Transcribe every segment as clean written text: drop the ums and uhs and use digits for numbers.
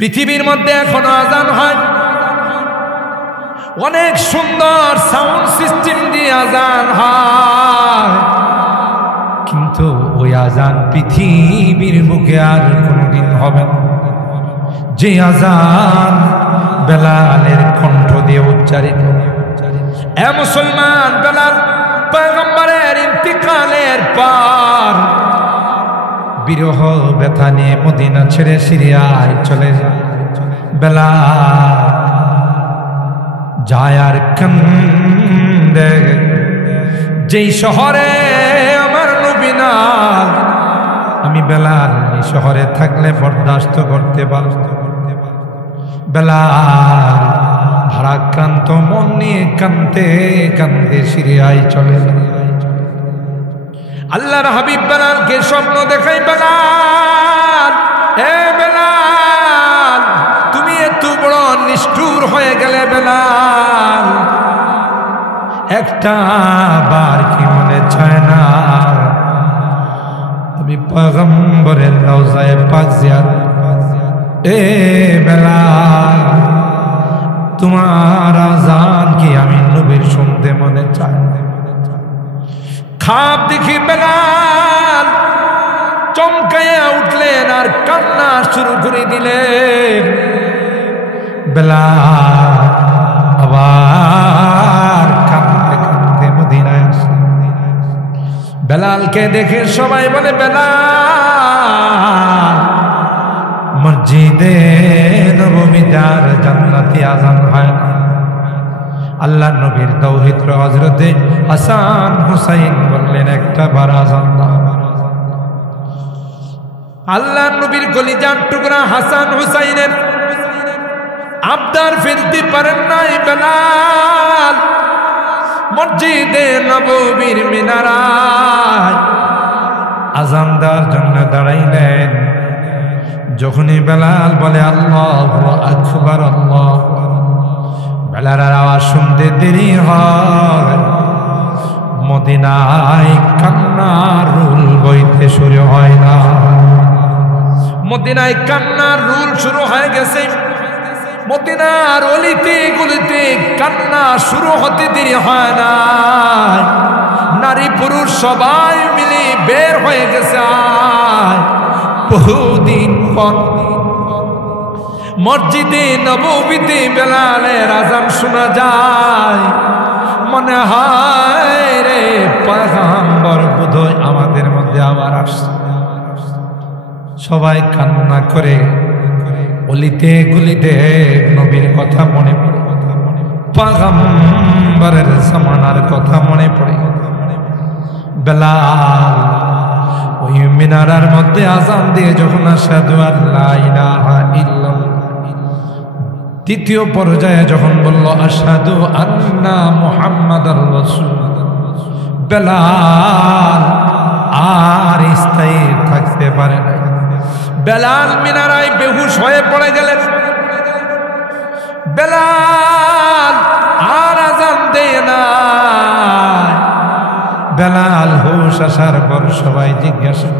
পৃথিবীর মধ্যে এখনো আজান হয়, অনেক সুন্দর সাউন্ড সিস্টেম দিয়ে আজান হয়, কিন্তু ওই আজান পৃথিবীর বুকে আর কোনোদিন হবে না যে আজান বেলালের কণ্ঠ দিয়ে উচ্চারিত। এ মুসলমান, বেলাল পয়গম্বরের ইন্তিকালের পর বিরহ ব্যথা নিয়ে মদিনা ছেড়ে সিরিয়ায় চলে যায়। বেলাল যায় আর কান্দে, যেই শহরে আমার নবী নাই, আমি বেলাল এই শহরে থাকলে বরদাস্ত করতে পারব। বেলাল ভারাক্রান্ত মন নিয়ে কান্দতে কান্দতে সিরিয়ায় চলে যায়। আল্লাহর হাবিব বেলালকে স্বপ্ন দেখাই, বেলাল, হে বেলাল, তুমি এত বড় নিষ্ঠুর হয়ে গেলে বেলাল, একটা বার কি মনে চায় না আমি পয়গম্বরের রওজায়ে পাক জিয়ারত? এ বেলাল, তোমার আযান কি আমি নবীর শুনতে মনে চায়? খাপ দেখি বেলাল চমকাইয়া উঠলেন আর কান্না শুরু করে দিলেন। বেলাল আবার কাঁদতে কাঁদতে মদিনায় আসলেন। বেলালকে দেখে সবাই বলে, বেলাল মসজিদে নববীর জান্নাতি আযান হয় না। আল্লাহ নবীর দৌহিত্র হযরতে হাসান হুসাইন বললেন, একটা বার আযান দাও। আল্লাহ নবীর কলিজার টুকরা হাসান হুসাইনের আবদার ফেলতে পারেন নাই বেলাল মসজিদে নববীর মিনারায় আযান দেওয়ার জন্য দাঁড়াইলেন। যখনই বেলাল বলে আল্লাহু আকবার, আল্লাহু আকবার, বেলালের আওয়াজ শুনতে দেরি হয়, মদিনায় কান্নার রুল বইতে শুরু হয় না। মদিনায় কান্নার রুল শুরু হয়ে গেছে। মদিনার অলিতে গলিতে কান্না শুরু হতে দেরি হয় না। নারী পুরুষ সবাই মিলে বের হয়ে গেছে। বহুদিন পর মসজিদে নববীতে বেলালের আযান শোনা যায়। মনে হয় রে পয়গম্বর বোধহয় আমাদের মধ্যে আবার আসছে। সবাই কান্না করে অলিতে গলিতে নবীর কথা মনে পড়ে, পয়গম্বরের জামানার কথা মনে পড়ে। বেলাল ওই মিনারার মধ্যে আযান দিয়ে যখন আশহাদু আল্লা ইলাহা ইল্লাল্লাহ দ্বিতীয় পর্যায়ে যখন বলল আশহাদু আন্না মুহাম্মাদার রাসূলুল্লাহ, বেলাল আর স্থায়ী থাকতে পারে না। বেলাল মিনারায় বেহুশ হয়ে পড়ে গেলেন। বেলাল আর আযান দেয় না। বেলাল হুশ আসার পর সবাই জিজ্ঞাসা,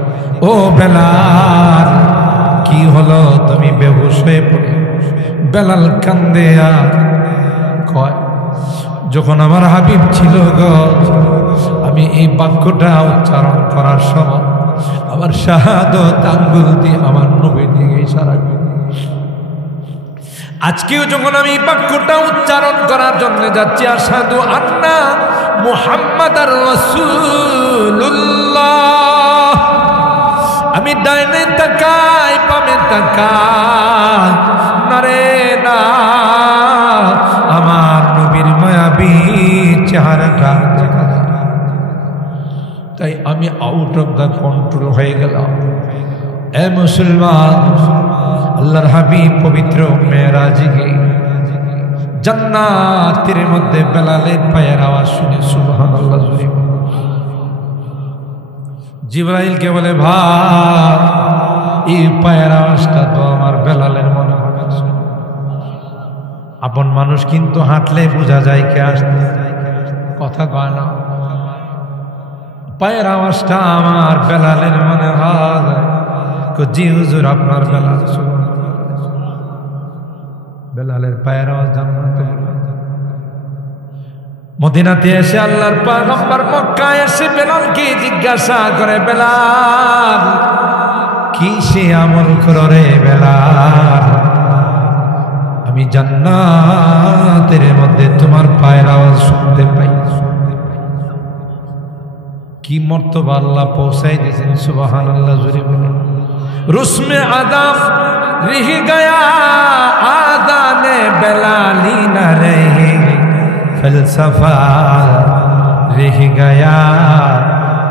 ও বেলাল কি হলো, তুমি বেহুশ হয়ে পড়ে? বেলাল কান্দে আর কয়, যখন আমার হাবিব ছিল গো, আমি এই বাক্যটা উচ্চারণ করার সময় আমার শাহাদত আঙ্গুল দিয়ে আমার নবীর দিকে ইশারা করে। আজকেও যখন আমি এই বাক্যটা উচ্চারণ করার জন্য যাচ্ছি, আশহাদু আন্না মুহাম্মাদার রাসূলুল্লাহ, আমি ডাইনে তাকাই বামে তাকাই, নারে না আমার নবীর মায়াবী চেহারাটা দেখা যায়। তাই আমি আউট অফ দ্য কন্ট্রোল হয়ে গেলাম। এ মুসলমান, আল্লাহর হাবিব পবিত্র মেরাজে গিয়ে জান্নাতের মধ্যে বেলালের পায়ের আওয়াজ শুনে সুবহানাল্লাহ জুড়ে জিবরাইলকে বলে, ভাই এই পায়ের আওয়াজটা তো আমার বেলালের মনে হয়। আপন মানুষ কিন্তু হাঁটলে বোঝা যায় কে আসতে, কথা কয় না। পায়ের আওয়াজটা আমার বেলালের মনে হয়। জি হুজুর, আপনার বেলাল। বেলালের পায়ের আওয়াজ জান্নাতে। মদিনাতে এসে আল্লাহর পয়গম্বর মক্কায় এসে বেলালকে জিজ্ঞাসা করে, বেলাল কি সে আমল করো রে বেলাল? আমি জান্নাতের মধ্যে তোমার পায়ের আওয়াজ শুনতে পাই। কি মর্তবা আল্লাহ পৌঁছাই দিয়েছেন, সুবহানাল্লাহ জোরে বলুন। রুসমে আদম रह गया आदाने बेलाली न रहे, फलसफा रह गया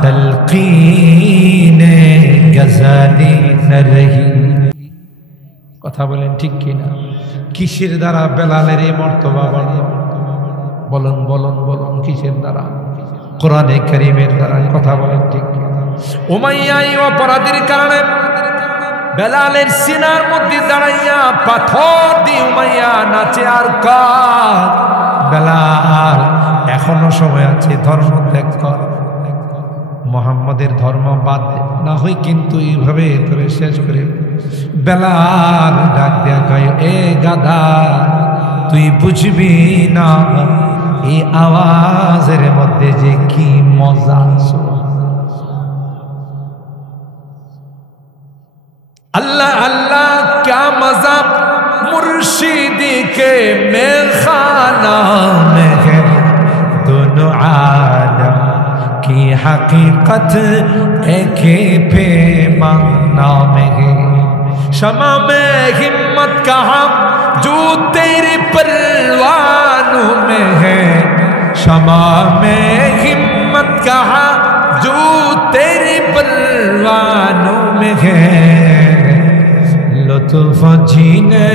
तलकीने गजाली न रही। কথা বলেন ঠিক কিনা? কিসের দ্বারা বেলালের এই মর্তবা বাড়লো? বলুন বলুন বলুন, কিসের দ্বারা? কোরআনে কারীমের দ্বারা। কথা বলেন ঠিক কিনা? উমাইয়া এই অপরাধীর কারণে বেলালের সিনার মধ্যে দাঁড়াইয়া পাথর দিয়ে উমাইয়া নাচে আর কাঁদ। বেলাল এখনো সময় আছে, ধর্ম ত্যাগ কর, মুহাম্মাদের ধর্ম বাদ দে, না হয় কিন্তু এইভাবে তোরে শেষ করে। বেলাল ডাক দেয়া কয়, এ গাধা তুই বুঝবি না এই আওয়াজের মধ্যে যে কি মজা। अल्लाह अल्लाह क्या मजा मुर्शिदी के मेखाना में है, दोनों आलम की हकीकत एक पैमाना में है। शमा में हिम्मत कहाँ जो तेरे परवानों में है, शमा में हिम्मत कहाँ जो तेरे परवानों में है। लुत्फ जीने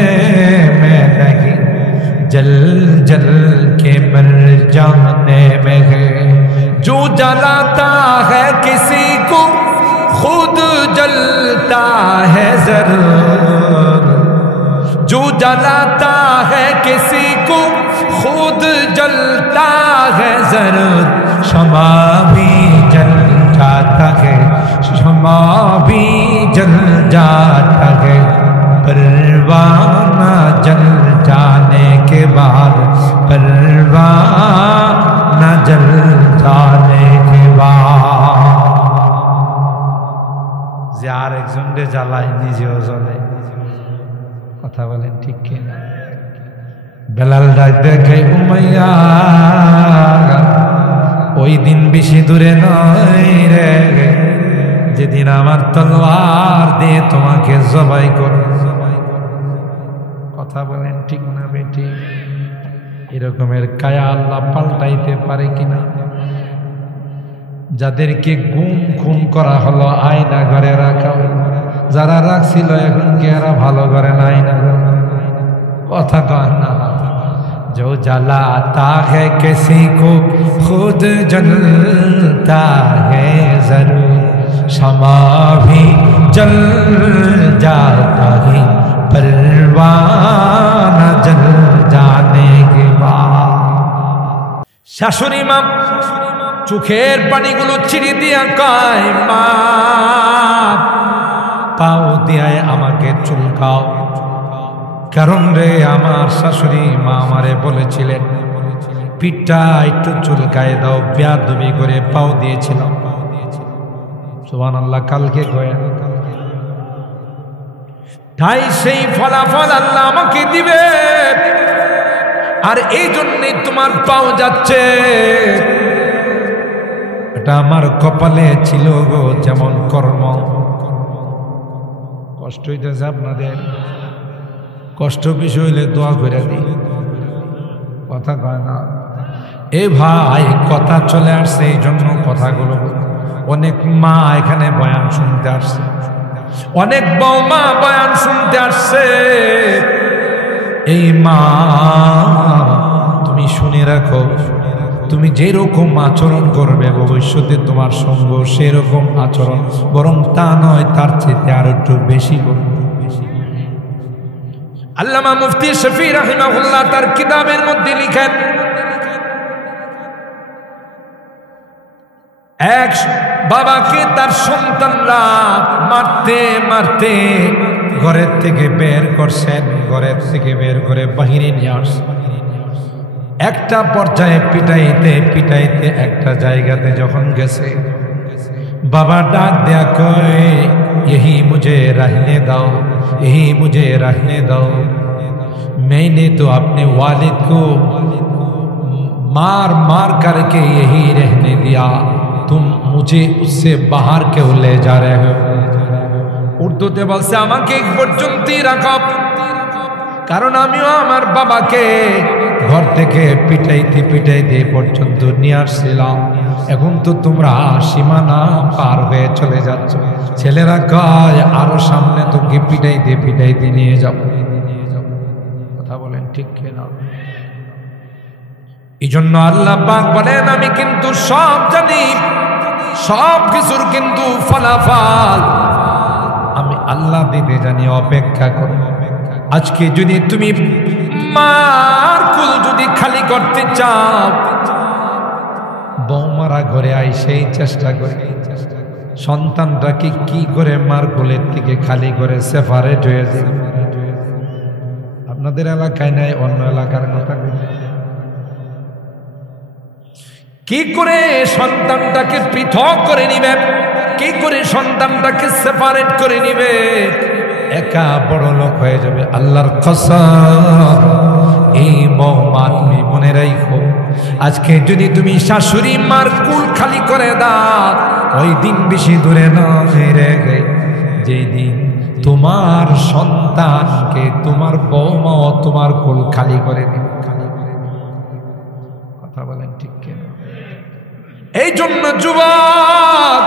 में नहीं जल जल के मर जाने में है। जो जलाता है किसी को खुद जलता है जरूर, जो जलाता है किसी को खुद जलता है जरूर। शमा भी जल जाता है, शमा भी जल जाता है, परवाना जल जाने के बाद, परवाना जल जाने के बाद। যে আর একজনকে জ্বালায় নিজেও জ্বলে। কথা বলেন ঠিক কিনা? বেলাল ডাক দেখে, উমাইয়া ওই দিন বেশি দূরে নয় রে, যেদিন আমার তলোয়ার দিয়ে তোমাকে জবাই করব। কথা বলেন ঠিক না বেটি? এরকমের কায়া আল্লাহ পাল্টাইতে পারে কিনা? যাদেরকে গুম খুন করা হলো আয়না ঘরে রাখা, যারা রাখছিল এখন কি এরা ভালো করে না আয়না ঘরে? কথা কয় না। जो जलाता है किसी को खुद जलता है जरूर, शमा भी जल जाता है, परवाना जल जाने के बाद। শাশুড়ি মা চোখের পানিগুলো ছিঁড়ে দিয়া কয়, মা পাও দিয়ে আমাকে চুলকাও। কারণ রে আমার শাশুড়ি মা আমারে বলেছিলেন পিঠটা একটু চুলকায় দাও, বেয়াদবি করে পাও দিয়েছিল। সুবহানাল্লাহ। কালকে গয়া তাই সেই ফলাফল আল্লাহ আমাকে দিবে, আর এই জন্যে তোমার পাও যাচ্ছে। এটা আমার কপালে ছিল গো, যেমন কর্ম। কষ্ট হইতেছে আপনাদের? কষ্ট বিষয় হইলে দোয়া করে দিই। কথা কয় না এ ভাই, কথা চলে আসছে এই জন্য কথাগুলো। অনেক মা এখানে বয়ান শুনতে আসছে, অনেক বৌমা বয়ান শুনতে আসছে। এই মা তুমি শুনে রাখো, তুমি যেরকম আচরণ করবে ভবিষ্যতে তোমার সঙ্গ সেরকম আচরণ, বরং তা নয় তার চেয়ে আর একটু বেশি করবে। আল্লামা মুফতি শফি রাহিমাহুল্লাহ তার কিতাবের মধ্যে লিখেন, এক বাবাকে তার সন্তানরা মারতে মারতে ঘরের থেকে বের করছেন, ঘরের থেকে বের করে বাহিরে নিয়ে আসছেন। একটা পর্যায়ে পিটাইতে পিটাইতে একটা জায়গাতে যখন গেছে, বাবা ডাক দেয়া কয়, यही मुझे रहने दो, यही मुझे रहने दो। मैंने तो अपने वालिद को मार मार करके यही रहने दिया, तुम मुझे उससे बाहर क्यों ले जा रहे हो? উর্দুতে বলছে, আমাকে এই পর্যন্তই রাখো, কারণ আমিও আমার বাবাকে ঘর থেকে পিটাইতে পিটাইতে পর্যন্ত নিয়ে আসছিলাম। এখন তো তোমরা সীমানা পার হয়ে চলে যাচ্ছ। ছেলেরা কয়, আরো সামনে তোকে পিটাইতে পিটাইতে নিয়ে যাব। কথা বলেন ঠিক কিনা? এই জন্য আল্লাহ পাক বলেন, আমি কিন্তু সব জানি, সব কিছুর কিন্তু ফলাফল আমি আল্লাহ দিতে জানি, অপেক্ষা করো। আজকে যদি তুমি মার কুল যদি খালি করতে চাও, বৌমারা ঘরে আইসেই চেষ্টা করে সন্তানটাকে কি করে মার কুলের থেকে খালি করে সেপারেট হয়ে যায়। আপনাদের এলাকায় নাই, অন্য এলাকার কথা কি করে সন্তানটাকে পৃথক করে নিবে, কি করে সন্তানটাকে সেপারেট করে নিবে, একা বড় লোক হয়ে যাবে। আল্লাহর কসম, এই বৌমা তুমি মনে রাখো, আজকে যদি তুমি শাশুড়ি মার কুল খালি করে দাও, ওই দিন বেশি দূরে নয় রে, যেই দিন তোমার সন্তানকে তোমার বৌমা তোমার কুল খালি করে দিবে। কথা বলেন ঠিক কিনা? এই জন্য যুবক,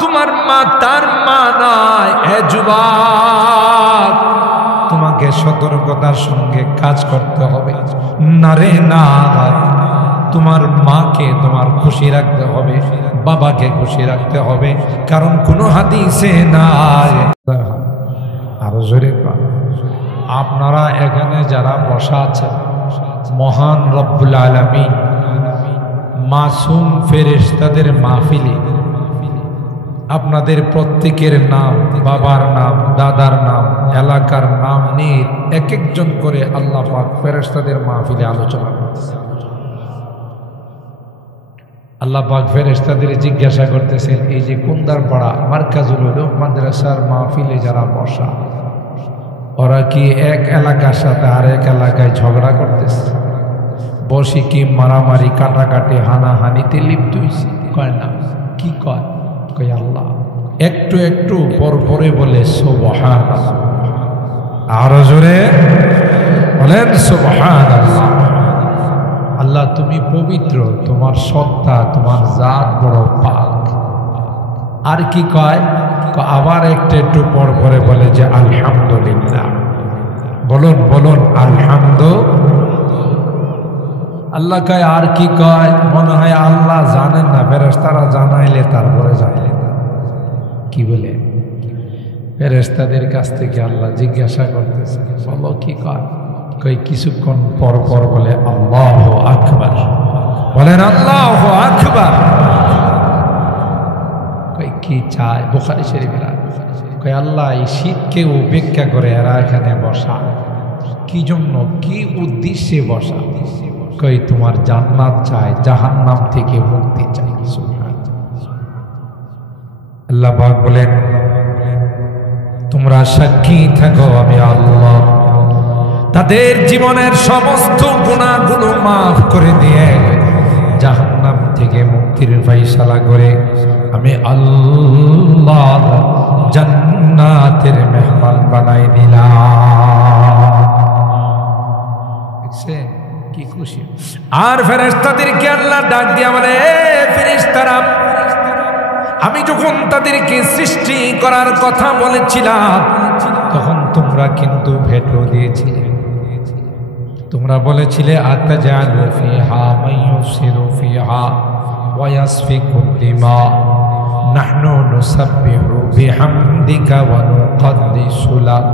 তোমার মা তার মা নয়। এ যুবক, তোমাকে সতর্কতার সঙ্গে কাজ করতে হবে। না রে না, তোমার মাকে তোমার খুশি রাখতে হবে, বাবাকে খুশি রাখতে হবে, কারণ কোনো হাদিসে নাই। আরো জোরে আপনারা এখানে যারা বসা আছে, মহান রব্বুল আলামিন মাসুম ফেরেশতাদের মাহফিলে আপনাদের প্রত্যেকের নাম, বাবার নাম, দাদার নাম, এলাকার নাম নিয়ে এক একজন করে আল্লাহ পাক ফেরেশতাদের মাহফিলে আলোচনা করতেছে। আল্লাহ পাক ফেরেশতাদের জিজ্ঞাসা করতেছেন, এই যে কুন্দারপাড়া মার্কাজুল উলুম মাদ্রাসার মাহফিলে যারা বসা, ওরা কি এক এলাকার সাথে আরেক এলাকায় ঝগড়া করতেছে? বসে কি মারামারি, কাটাকাটি, হানাহানিতে লিপ্ত হয়েছে? কয় না। কি কয়? কয় আল্লাহ একটু একটু পরপরে বলে সুবহানাল্লাহ। আরো জোরে বলেন সুবহানাল্লাহ। আল্লাহ তুমি পবিত্র, তোমার সত্তা, তোমার জাত বড় পাক। আর কি কয়? আবার একটু পরপরে বলে যে আলহামদুলিল্লাহ। বলুন বলুন আলহামদুলিল্লাহ। আল্লাহ কয় আর কি কয়? মনে হয় আল্লাহ জানেন না, ফেরেশতারা জানাইলে তারপরে জানলে। কি বলে? ফেরেশতাদের কাছ থেকে আল্লাহ জিজ্ঞাসা করতেছে, বলো কি কয়? কই কিছুক্ষণ পর পর বলে আল্লাহু আকবার। বলেন আল্লাহু আকবার। কই কি চায়? বুখারী শরীফের কই আল্লাহ এই শীতকে উপেক্ষা করে এরা এখানে বসা কি জন্য, কি উদ্দেশ্যে বসা? কই তোমার জান্নাত চায়, জাহান্নাম থেকে মুক্তি চাই। আল্লাহ পাক বলেন তোমরা সাক্ষী থাকো আমি আল্লাহ তাদের জীবনের সমস্ত গুনাহগুলো মাফ করে দিয়ে জাহান্নাম থেকে মুক্তির ফয়সালা করে আমি আল্লাহ জান্নাতের মেহমান বানাই দিলাম। দেখছেন কি খুশি। আর ফেরেশতাদেরকে আল্লাহ ডাক দিয়া বলে, ফেরেশতারা আমি যখন তাদেরকে সৃষ্টি করার কথা বলেছিলাম তখন তোমরা কিন্তু ভেটো দিয়েছিলে। তোমরা বলেছিলে আতাজালু ফিহা মাইয়ুফসিদু ফিহা ওয়া ইয়াসফিকুদ দিমা নাহনু নুসাব্বিহু বিহামদিকা ওয়া নুকদ্দিসু লাক।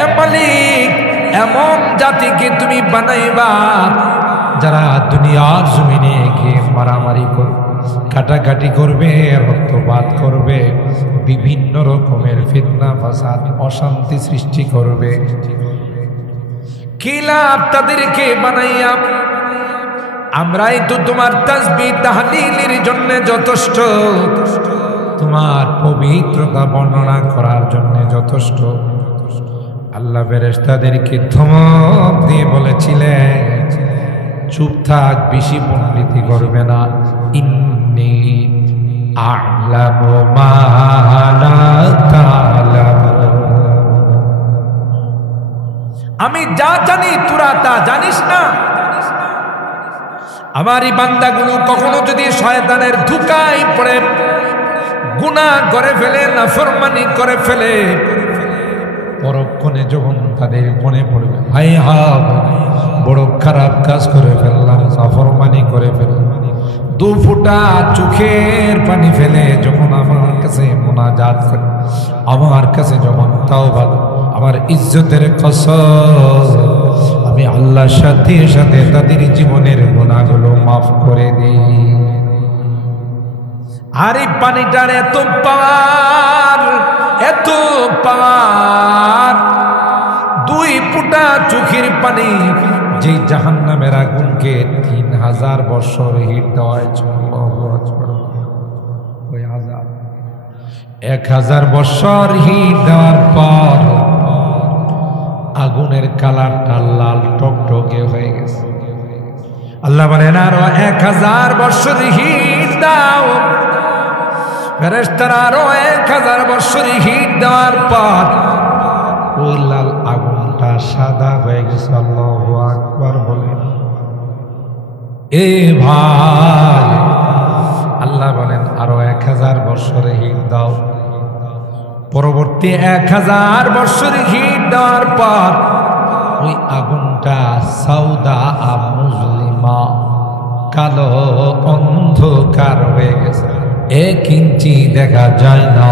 এ মালিক, এমন জাতিকে তুমি বানাইবা যারা দুনিয়ার জমিনে গিয়ে মারামারি করবে, কাটাকাটি করবে, রক্তপাত করবে, বিভিন্ন রকমের ফিতনা ফাসাদ অশান্তি সৃষ্টি করবে। কি লাভ তাদেরকে বানাইয়া? আমরাই তো তোমার তাসবিহ তাহলিলের জন্য যথেষ্ট, তোমার পবিত্রতা বর্ণনা করার জন্য যথেষ্ট। আল্লাহ ফেরেশতাদেরকে ধমক দিয়ে বলেছিলেন, চুপ থাক, বেশি পণ্ডিতি করবে না। ইন্নী আ'লামু মা লা তা'লামুন, আমি যা জানি তোরা তা জানিস না। আমার এই বান্দাগুলো কখনো যদি শয়তানের ধোঁকায় পড়ে গুনাহ করে ফেলে, নাফরমানি করে ফেলে, পরক্ষণে যখন তাদের মনে পড়বে, হায় হায় বড় খারাপ কাজ করে ফেললাম, নাফরমানি করে ফেললাম, দু ফোঁটা চোখের পানি ফেলে যখন আমার কাছে মুনাজাত করে, আমার কাছে যখন তাওবা, আমার ইজ্জতের কসম, আমি আল্লাহর সাথে সাথে তাদের জীবনের গুনাহগুলো মাফ করে দিই। আর এই পানিটার এত পাওয়ার, এত পাওয়ার, দুই ফোঁটা চোখের পানি যে জাহান্নামের আগুনকে 3000 বছর হিট দেওয়া হয়েছে। 1000 বছর হিট দেওয়ার পর আগুনের কালারটা লাল টকটকে হয়ে গেছে। আল্লাহ বলেন আরো 1000 বছর হিট দাও। ফেরেশতারা আরো 1000 বছর হিট দেওয়ার পর ওই লাল আগুনটা সাদা হয়ে গেছে। আল্লাহু আকবার বলেন। এ ভাই, আল্লাহ বলেন আরো 1000 বছর হিট দাও। পরবর্তী 1000 বছর হিট দেওয়ার পর ওই আগুনটা সাউদা মুজলিমা, কালো অন্ধকার হয়ে গেছে, 1 ইঞ্চি দেখা যায় না।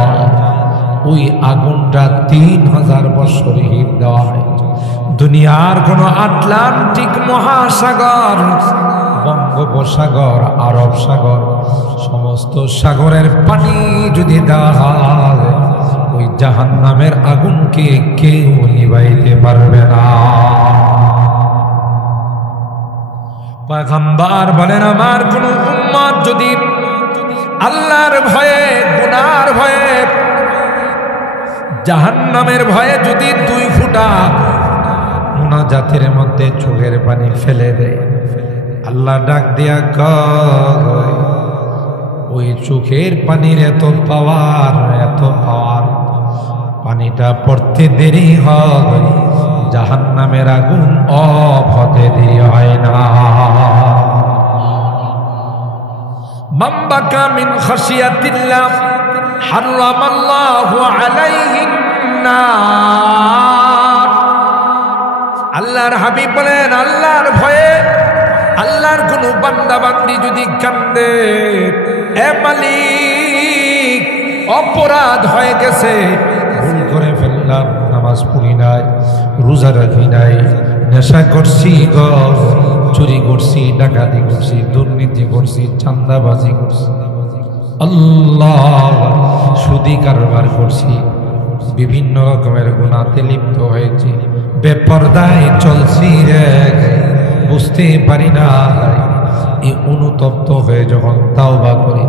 ওই আগুনটা 3000 বছর হিট দেওয়া হয়। দুনিয়ার কোন আটলান্টিক মহাসাগর, বঙ্গোপসাগর, আরব সাগর, সমস্ত সাগরের পানি যদি দেওয়া হয়, ওই জাহান্নামের আগুনকে কেউ নিভাইতে পারবে না। পয়গম্বর বলেন, আমার কোন উম্মত যদি আল্লাহর ভয়ে, গুনার ভয়ে, জাহান্নামের ভয়ে যদি 2 ফোঁটা মুনাজাতের মধ্যে চোখের পানি ফেলে দেয়, আল্লাহ ডাক দিয়া কয়, ওই চোখের পানির এত পাওয়ার, এত পাওয়ার, পানিটা পড়তে দেরি হয়, জাহান্নামের আগুন অফ হতে দেরি হয় না। মান বাকা মিন খাশিয়াতিল্লাহ হারামাল্লাহু আলাইহিন নার। আল্লাহর হাবিব বলেন, আল্লাহর ভয়ে আল্লাহর কোন বান্দা বান্দি যদি কান্দে, এ মালিক অপরাধ হয়ে গেছে, ভুল করে ফেললাম, নামাজ পড়ি নাই, রোজা রাখি নাই, নেশা করছি গো, চুরি করছি, ডাকাতি করছি, দুর্নীতি করছি, চাঁদাবাজি করছি, আল্লাহ সুদি কারবার করছি, বিভিন্ন রকমের গুনাহতে লিপ্ত হয়েছি, বেপরদায় চলছি রে, বুঝতে পারি না। এই অনুতপ্ত হয়ে যখন তাওবা করি,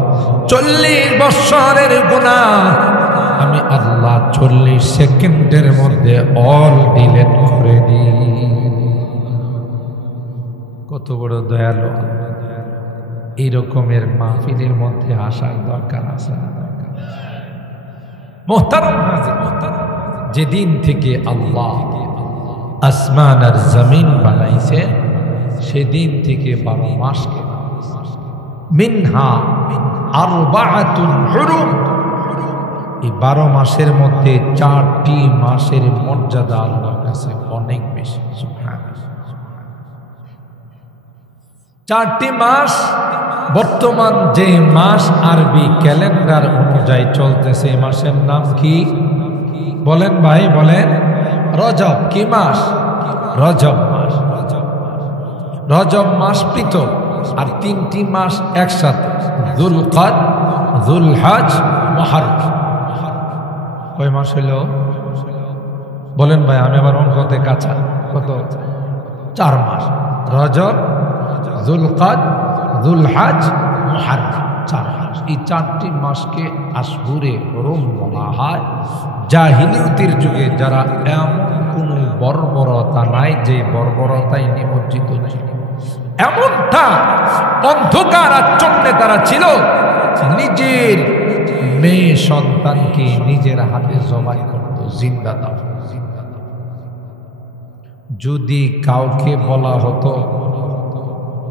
40 বছরের গুনাহ আমি আল্লাহ 40 সেকেন্ডের মধ্যে অল ডিলিট করে দিই। কত বড় দয়ালু! এই রকমের মাহফিলের মধ্যে আসার দরকার আছে না? মুহতারাম হাজির, যেদিন থেকে আল্লাহ আসমান আর জমিন বানাইছে, সেদিন থেকে 12 মাসকে মিনহা আরবাআতুন হুরুম, এই 12 মাসের মধ্যে 4টি মাসের মর্যাদা আল্লাহর কাছে অনেক বেশি। সুবহানাল্লাহ। 4টি মাস, বর্তমান যে মাস আরবি ক্যালেন্ডার অনুযায়ী চলতেছে, এই মাসের নাম কি বলেন ভাই? বলেন। রজব। কি মাস? রজব মাস। রজব মাস পৃথক, আর 3টি মাস একসাথে, যুলকাদ, যুলহজ, মুহররম। কয় মাস হলো বলেন ভাই? আমি আবার অঙ্কতে কাঁচা। কত? 4 মাস। রজব, যুলকাদ, যুলহজ, মুহররম, 4 মাস। এই 4টি মাসকে আশহুরে হুরুম বলা হয়। জাহিলিয়তের যুগে যারা এমন কোনো বর্বরতা নাই যে বর্বরতায় নিমজ্জিত ছিল, এমনটা অন্ধকার আচ্ছন্নে তারা ছিল, নিজের মেয়ে সন্তানকে নিজের হাতে জবাই করত, জিন্দা দাও। যদি কাউকে বলা হতো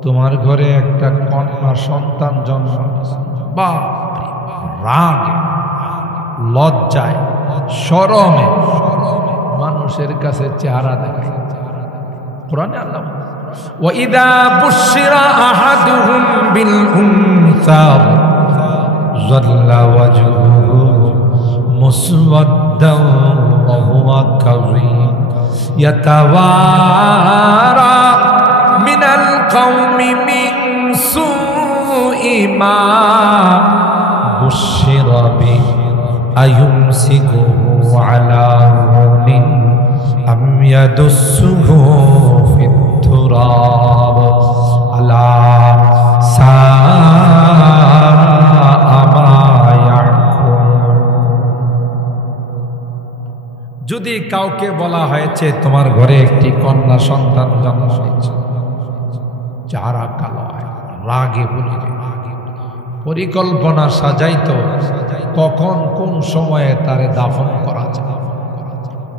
তোমার ঘরে একটা কন্যা সন্তান জন্ম, বা রাগে, লজ্জায়, শরমে মানুষের কাছে চেহারা দেখায়। কোরআনে আল্লাহ ওয়াইদা বুশিরা আহাদুহুম বিল উনসা যাল্লা ওয়াজহুহু মুসওয়াদ্দান ওয়া হুয়া কাযীম ইয়াতাওয়ারা মিনাল কওমি মিন সুই মা বুশিরা বিহি আয়ুমসিকুহু আলা হুনিন আম ইয়াদুসসুহু ফিত তুরাব আলা সাআ মা ইয়াহকুমুন। যদি কাউকে বলা হয়েছে তোমার ঘরে একটি কন্যা সন্তান জন্ম নিচ্ছে, চেহারা কালো হয়, রাগে বলি, পরিকল্পনা সাজাইতো কখন কোন সময়ে তারে দাফন করা যায়।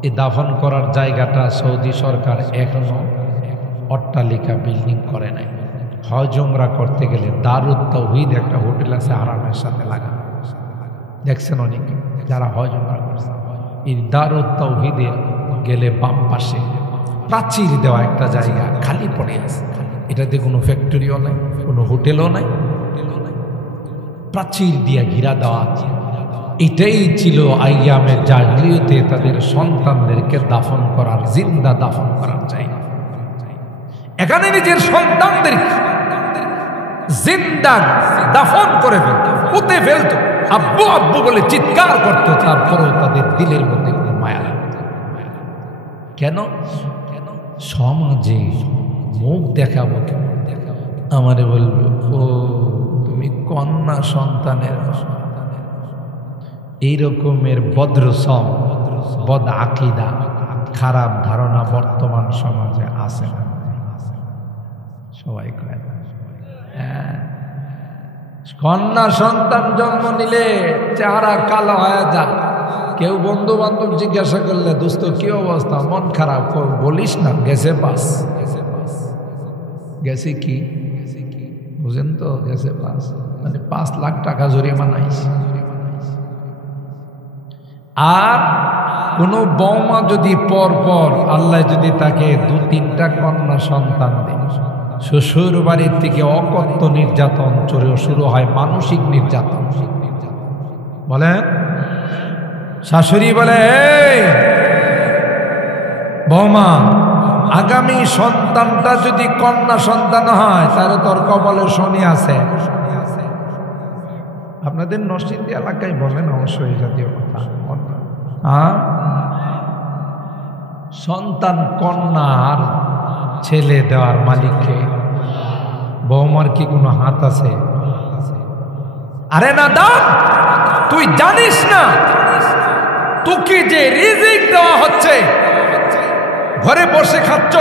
এই দাফন করার জায়গাটা সৌদি সরকার এখনো অট্টালিকা বিল্ডিং করে নাই। হজ উমরা করতে গেলে দারুত তাওহীদ একটা হোটেল আছে হারামের সাথে লাগানো, দেখছেন অনেকে যারা হজ উমরা করছে। এই দারুত তাওহীদে গেলে বাম পাশে প্রাচীর দেওয়া একটা জায়গা খালি পড়ে আছে। এটাতে কোনো ফ্যাক্টরিও নাই, কোনো হোটেলও নাই, প্রাচীর দিয়া ঘিরা দেওয়া আছে। এটাই ছিল আইয়ামের জাহিলিয়তে তাদের সন্তানদেরকে দাফন করার, জিন্দা দাফন করার জায়গা। এখানে নিজের সন্তানদের জিন্দা দাফন করে ফেলত, পুঁতে ফেলত, আব্বু আব্বু বলে চিৎকার করত, তারপরেও তাদের দিলের মধ্যে কোনো মায়া লাগত। কেন? সমাজে মুখ দেখাবো, আমারে বলবে ও তুমি কন্যা সন্তানের। এই রকমের বদ্রসম, বদ আকিদা, খারাপ ধারণা বর্তমান সমাজে আছে না? সবাই কয় কন্যা সন্তান জন্ম নিলে চেহারা কালো হয়ে যায়। কেউ বন্ধু বান্ধব জিজ্ঞাসা করলে দোস্ত কি অবস্থা, মন খারাপ, বলিস না গেছে পাস। গেছে কি বুঝেন তো? গেছে পাস মানে 5 লাখ টাকা জরিমানাইছে। আর কোনো বৌমা যদি পর আল্লাহ যদি তাকে 2-3টা কন্যা সন্তান দেয়, শ্বশুর বাড়ির থেকে অকথ্য নির্যাতন শুরু হয়, মানসিক নির্যাতন। বলেন শাশুড়ি বলে বৌমা আগামী সন্তানটা যদি কন্যা সন্তান হয় তাহলে তোর কপালে শনি আছে। আপনাদের নরসিংদী এলাকায় বলেন অবশ্যই জাতীয় কথা। সন্তান কন্যা আর ছেলে দেওয়ার মালিককে, বৌমার কি কোনো হাত আছে? আরে না দাম, তুই জানিস না তোকে যে রিজিক দেওয়া হচ্ছে, ঘরে বসে খাচ্ছ,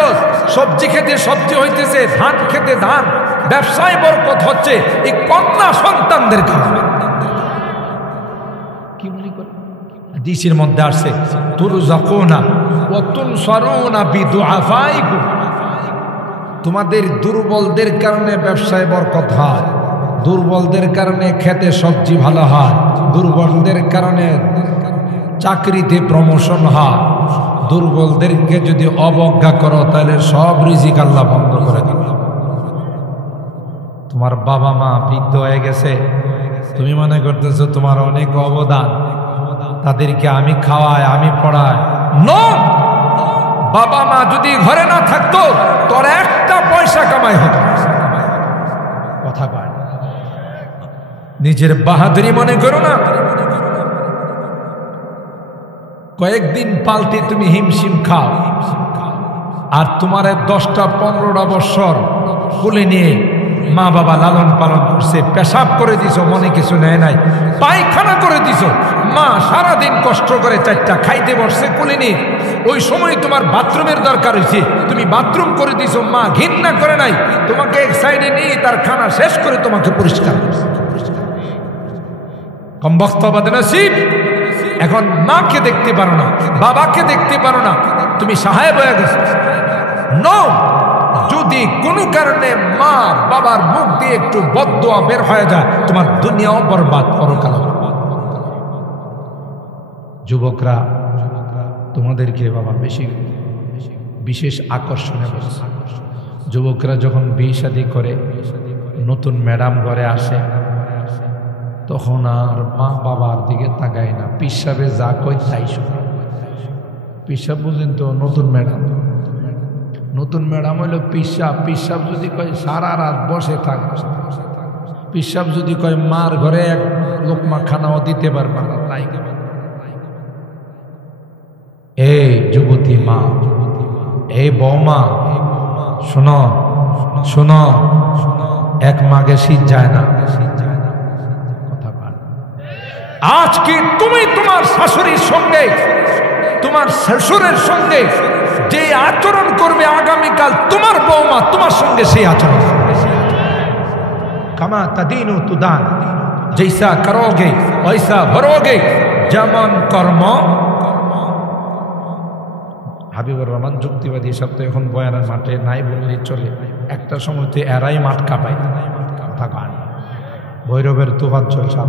সবজি খেতে সবজি হইতেছে, ধান খেতে ধান, ব্যবসায় বরকত হচ্ছে এই কন্যা সন্তানদের কারণে। কি মনে করে হাদিসের মধ্যে আসছে তুরজাকুনা ওয়া তুনসারুনা বিদুআফাইকুম, তোমাদের দুর্বলদের কারণে ব্যবসায় বরকত হয়, দুর্বলদের কারণে খেতে সবজি ভালো হয়, দুর্বলদের কারণে চাকরিতে প্রমোশন হয়। দুর্বলদেরকে যদি অবজ্ঞা করো তাহলে সব রিজিক আল্লাহ বন্ধ করে দিবে। তোমার বাবা মা বৃদ্ধ হয়ে গেছে, তুমি মনে করতেছো তোমার অনেক অবদান, তাদেরকে আমি খাওয়াই, আমি পড়াই। নো, বাবা মা যদি ঘরে না থাকতো তোর একটা পয়সা কামাই হতো। কথা কয় নিজের বাহাদুরি মনে করো না। কয়েকদিন পাল্টে তুমি হিমশিম খাও, আর তোমার 10-15 বছর কোলে নিয়ে মা বাবা লালন পালন করছে, পেশাব করে দিছো মনে কিছু নেয় নাই, পায়খানা করে দিছো, মা সারাদিন কষ্ট করে 4টা খাইতে বসছে কোলে নিয়ে, ওই সময় তোমার বাথরুমের দরকার হয়েছে, তুমি বাথরুম করে দিছো, মা ঘৃণা করে নাই, তোমাকে এক সাইডে নিয়ে তার খানা শেষ করে তোমাকে পরিষ্কার করছে। কম বক্তব্য নসিব। এখন মাকে দেখতে পারো না, বাবাকে দেখতে পারো না, তুমি সাহেব হয়ে গেছো। নো, যদি কোনো কারণে মা বাবার মুখ দিয়ে একটু বদদোয়া বের হয়ে যায়, তোমার দুনিয়াও বরবাদ, পরকাল। যুবকরা তোমাদেরকে বাবা বেশি বিশেষ আকর্ষণে বলছে। যুবকরা যখন বিয়ে শাদী করে, নতুন ম্যাডাম ঘরে আসে, তখন আর মা বাবার দিকে তাকায় না, পিসাবে যা কই তাই শুনে। পিসাব বুঝেন তো, নতুন ম্যাডাম, নতুন ম্যাডাম হইল পিসাব। পিসাব যদি কয় সারা রাত বসে থাক, পিসাব যদি কয় মার ঘরে এক লোকমা খানাও দিতে পারবে না, তাই। এই যুবতী মা, এই বৌমা, শোনো শোনো, এক মাগে শীত যায় না। আজকে তুমি তোমার শাশুড়ির সঙ্গে, তোমার শ্বশুরের সঙ্গে যে আচরণ করবে, আগামীকাল তোমার বৌমা তোমার সঙ্গে সেই আচরণ করবে। কামা তাদিনু তুদান, জৈসা করোগে ওইসা ভরোগে, যেমন কর্ম। হাবিবুর রহমান যুক্তিবাদী শব্দ এখন বয়ানের মাঠে নাই বললে চলে, একটা সময়তে এরাই মাঠ কাঁপায়। গান ভৈরবের তুফান জলসা,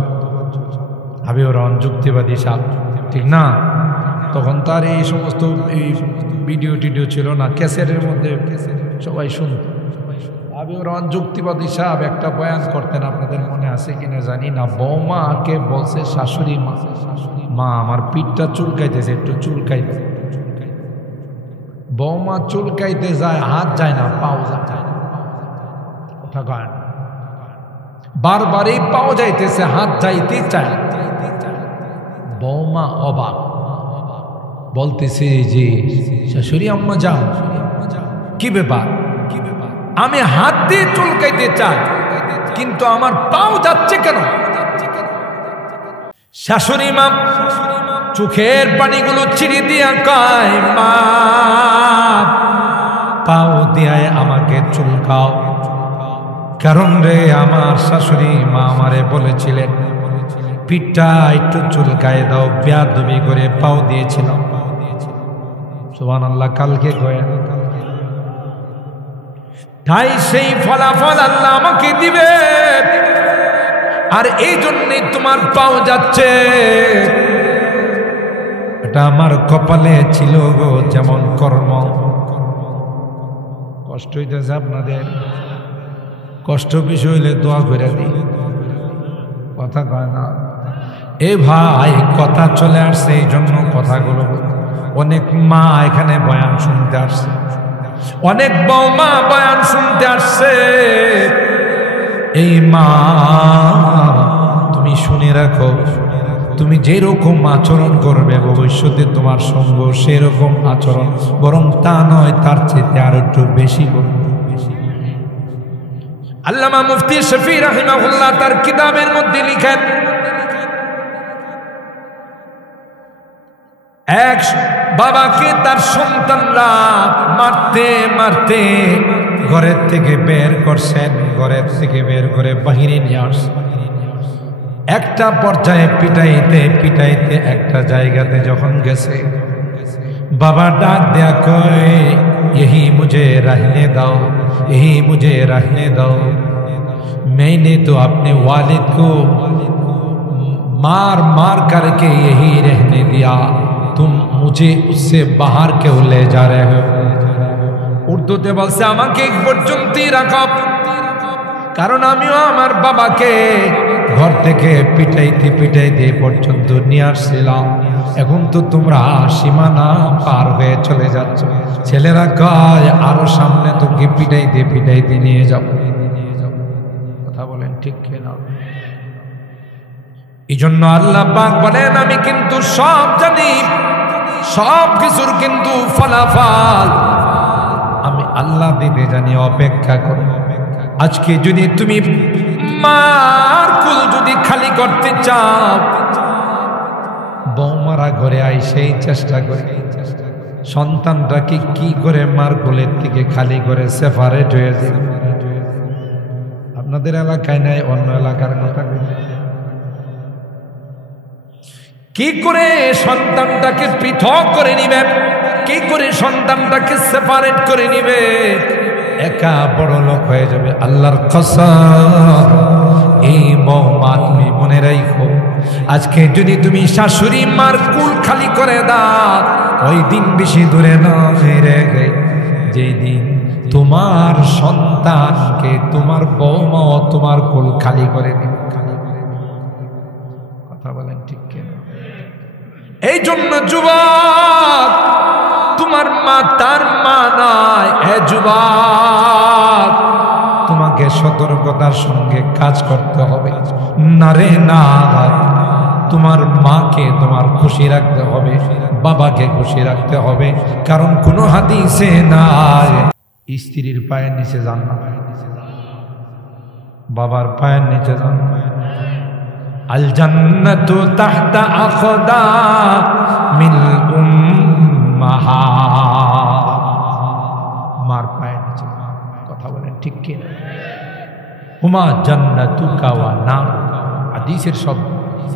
হাবিবুর রহমান যুক্তিবাদী সাহ, ঠিক না? তখন তার এই সমস্ত এই ভিডিও টিডিও ছিল না, ক্যাসেটের মধ্যে সবাই শুনত। হাবিবুর রহমান যুক্তিবাদী সাহেব একটা বয়ান করতেন, আপনাদের মনে আছে কিনা জানি না। বৌমাকে বলছে শাশুড়ি মা, মা আমার পিঠটা চুলকাইতেছে, একটু চুলকাইতে। বৌমা চুলকাইতে যায়, হাত যায় না, পাও যায় না। কথা কয় না, বারবারই পাও যাইতেছে, হাত যাইতে চায়। বৌমা অবাক, বলতেছে যে শাশুড়ি আম্মা যাও, কি ব্যাপার? আমি হাত দিয়ে চুলকাইতে চাই, কিন্তু আমার পাও যাচ্ছে কেন? শাশুড়ি মা চোখের পানিগুলো ছিঁড়ে দিয়া কয়, মা পাও দিয়ায় আমাকে চুলকাও। কারণ রে, আমার শাশুড়ি মা আমারে বলেছিলেন পিঠটা একটু চুলকায় দাও, বেয়াদবি করে পাও দিয়েছিল। সুবহানাল্লাহ, কালকে গয়া তাই সেই ফলাফল আল্লাহ আমাকে দিবে, আর এই জন্যে তোমার পাও যাচ্ছে। এটা আমার কপালে ছিল গো, যেমন কর্ম। কষ্ট হইতেছে আপনাদের? কষ্ট বিষয় হইলে দোয়া করে দিই, কথা কয় না। এ ভাই, কথা চলে আসছে, এই জন্য কথাগুলো। অনেক মা এখানে বয়ান শুনতে আসছে, অনেক বৌমা বয়ান শুনতে আসছে। এই মা, তুমি শুনে রাখো, তুমি যেরকম আচরণ করবে ভবিষ্যতে তোমার সঙ্গ সেরকম আচরণ, বরং তা নয় তার চেয়ে আর একটু বেশি করবে। আল্লামা মুফতি শফি রাহিমাহুল্লাহ তার কিতাবের মধ্যে লিখেন, এক বাবাকে তার সন্তানরা মারতে মারতে ঘরের থেকে বের করছেন, ঘরের থেকে বের করে বাহিরে নিয়ে আসছেন। একটা পর্যায়ে পিটাইতে পিটাইতে একটা জায়গাতে যখন গেছে, বাবা ডাক দেয়া কয়, यही मुझे रहने दो, यही मुझे रहने दो। मैंने तो अपने वालिद को मार मार करके यही रहने दिया, तुम मुझे उससे बाहर क्यों ले जा रहे हो? উর্দুতে বলছে, আমাকে এক পর্যন্তই রাখো, কারণ আমিও আমার বাবাকে ঘর থেকে পিটাইতে পিটাইতে পর্যন্ত নিয়ে আসছিলাম। এখন তো তোমরা সীমানা পার হয়ে চলে যাচ্ছ। ছেলেরা কয়, আরো সামনে তোকে পিটাইতে পিটাইতে নিয়ে যাব। ঠিক কিনা? এই জন্য আল্লাহ পাক বলেন আমি কিন্তু সব জানি, সব কিছুর কিন্তু ফলাফল আমি আল্লাহ দিতে জানি, অপেক্ষা করো। আজকে যদি তুমি মার কুল যদি খালি করতে চাও, বৌমারা ঘরে আইসেই চেষ্টা করে সন্তানটাকে কি করে মার কোলের থেকে খালি করে সেপারেট হয়ে যায়। আপনাদের এলাকায় নাই, অন্য এলাকার কথা কি করে সন্তানটাকে পৃথক করে নিবে, কি করে সন্তানটাকে সেপারেট করে নিবে, একা বড় লোক হয়ে যাবে। আল্লাহর কসম, এই বৌমা তুমি মনে রাখো, আজকে যদি তুমি শাশুড়ি মার কুল খালি করে দাও, ওই দিন বেশি দূরে নয় রে, যেই দিন তোমার সন্তানকে তোমার বৌমা তোমার কুল খালি করে দিবে। কথা বলেন ঠিক কিনা? এই জন্য যুবক, তোমার মা তার মা নয়। এ যুবক, তোমাকে সতর্কতার সঙ্গে কাজ করতে হবে। না রে না, তোমার মাকে তোমার খুশি রাখতে হবে, বাবাকে খুশি রাখতে হবে। কারণ কোন হাদিসে নাই স্ত্রীর পায়ের নিচে জান্নাত, বাবার পায়ের নিচে জান্নাত। আল জান্নাতু তাহতা আকদামিল উম্মাহাত, মার পায়ের নিচে। কথা বলেন ঠিক কি না? হুমা জান্নাতুকা ওয়া নার, হাদিসের শব্দ।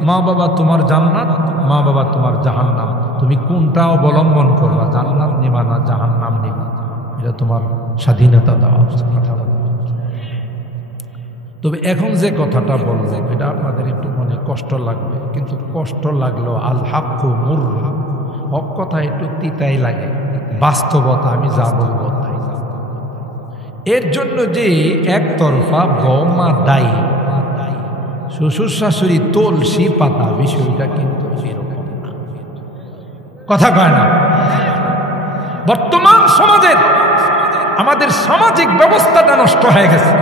মা বাবা তোমার জান্নাত, মা বাবা তোমার জাহান্নাম। তুমি কোনটা অবলম্বন করবা, জান্নাত নিবা না জাহান্নাম নিবা, এটা তোমার স্বাধীনতা দেওয়া। কথা বলা। তবে এখন যে কথাটা বলবো এটা আপনাদের একটু মনে কষ্ট লাগবে, কিন্তু কষ্ট লাগলেও আল হাক্কু মুররু, হক কথা একটু তিতাই লাগে, বাস্তবতা আমি যা বলবো তাই। এর জন্য যে একতরফা বৌমা দায়ী, শ্বশুর শাশুড়ি তুলসী পাতা, বিষয়টা কিন্তু এরকম না। কথা কয় না? বর্তমান সমাজের আমাদের সামাজিক ব্যবস্থাটা নষ্ট হয়ে গেছে।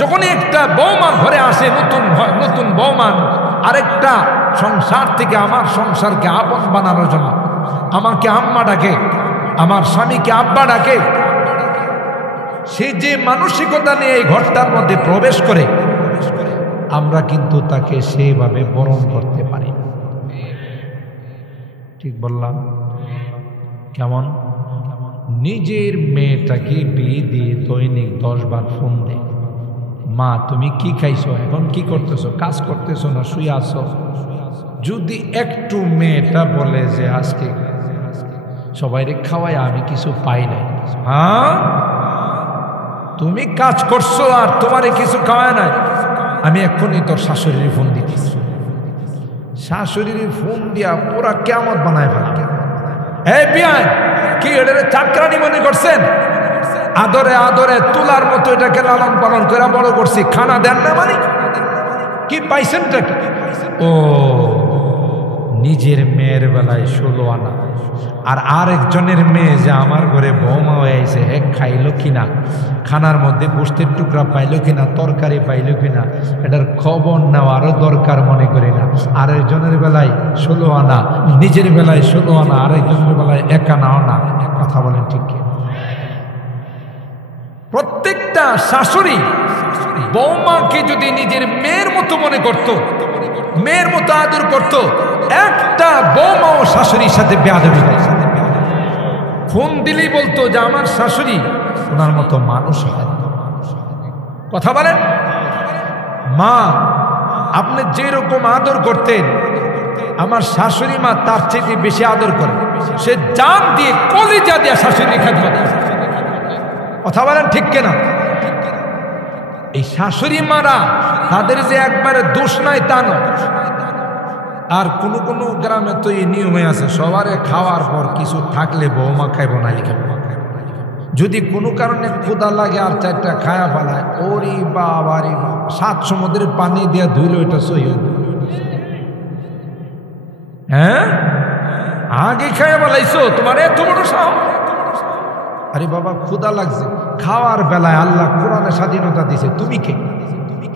যখনই একটা বৌমা ঘরে আসে, নতুন বৌমা আরেকটা সংসার থেকে আমার সংসারকে আপন বানানোর জন্য আমাকে আম্মা ডাকে, আমার স্বামীকে আব্বা ডাকে, সে যে মানসিকতা নিয়ে এই ঘরটার মধ্যে প্রবেশ করে, আমরা কিন্তু তাকে সেইভাবে বরণ করতে পারি না। ঠিক বললাম? কেমন? নিজের মেয়েটাকে বিয়ে দিয়ে দৈনিক 10 বার ফোন দেয়, মা তুমি কি খাইছো, এখন কি করতেছো, কাজ করতেছো না শুয়ে আসো। যদি একটু মেয়েটা বলে যে আজকে সবাইরে খাওয়াই আমি কিছু পাই নাই, হ্যাঁ তুমি কাজ করছো আর তোমারে কিছু খাওয়ায় নাই, আমি এক্ষুনি তোর শাশুড়ির ফোন দিতেছি। শাশুড়ির ফোন দিয়া পুরা কিয়ামত বানায় ফেলা। এই বিয়ান কি এটা চাকরানি মনে করছেন? আদরে আদরে তুলার মতো এটাকে লালন পালন করে বড় করছি, খানা দেন না মানে কি পাইছেন? ও নিজের মেয়ের বেলায় 16 আনা, আর আরেকজনের মেয়ে যে আমার ঘরে বৌমা হয়ে আছে, হে খাইলো কিনা, খানার মধ্যে গোশতের টুকরা পাইলো কিনা, তরকারি পাইলো কিনা, এটার খবর নেওয়ারও দরকার মনে করি না। আরেকজনের বেলায় 16 আনা, নিজের বেলায় 16 আনা, আরেকজনের বেলায় 1 আনাও না। কথা বলেন ঠিক কি? প্রত্যেকটা শাশুড়ি বৌমাকে যদি নিজের মেয়ের মতো মনে করত, মেয়ের মতো আদর করত, একটা বৌমাও শাশুড়ির সাথে বেয়াদবি করত। ফোন দিলেই বলতো যে আমার শাশুড়ি ওনার মতো মানুষ হয়। কথা বলেন? মা আপনি যেরকম আদর করতেন, আমার শাশুড়ি মা তার চেয়ে বেশি আদর করে, সে জান দিয়ে কলিজা দিয়ে শাশুড়ি খেদমত। কথা বলেন ঠিক কিনা? এই শাশুড়ি মারা তাদের যে একবারে দোষ নাই তা নয়। আর কোন কোন গ্রামে তো এই নিয়মে আছে, সবারে খাওয়ার পর কিছু থাকলে বৌমা খাইব না লিখে, যদি কোনো কারণে ক্ষুধা লাগে আর 4টা খায়া ফেলায়, ওরে বাবারে 7 সমুদ্রের পানি দিয়া ধুইল, এটা সই। হ্যাঁ আগে খায়া ফেলাইছো, তোমার এত বড় সাহস? আরে বাবা ক্ষুধা লাগছে, খাওয়ার বেলায় আল্লাহ কোরআনে স্বাধীনতা দিছে, তুমি কে?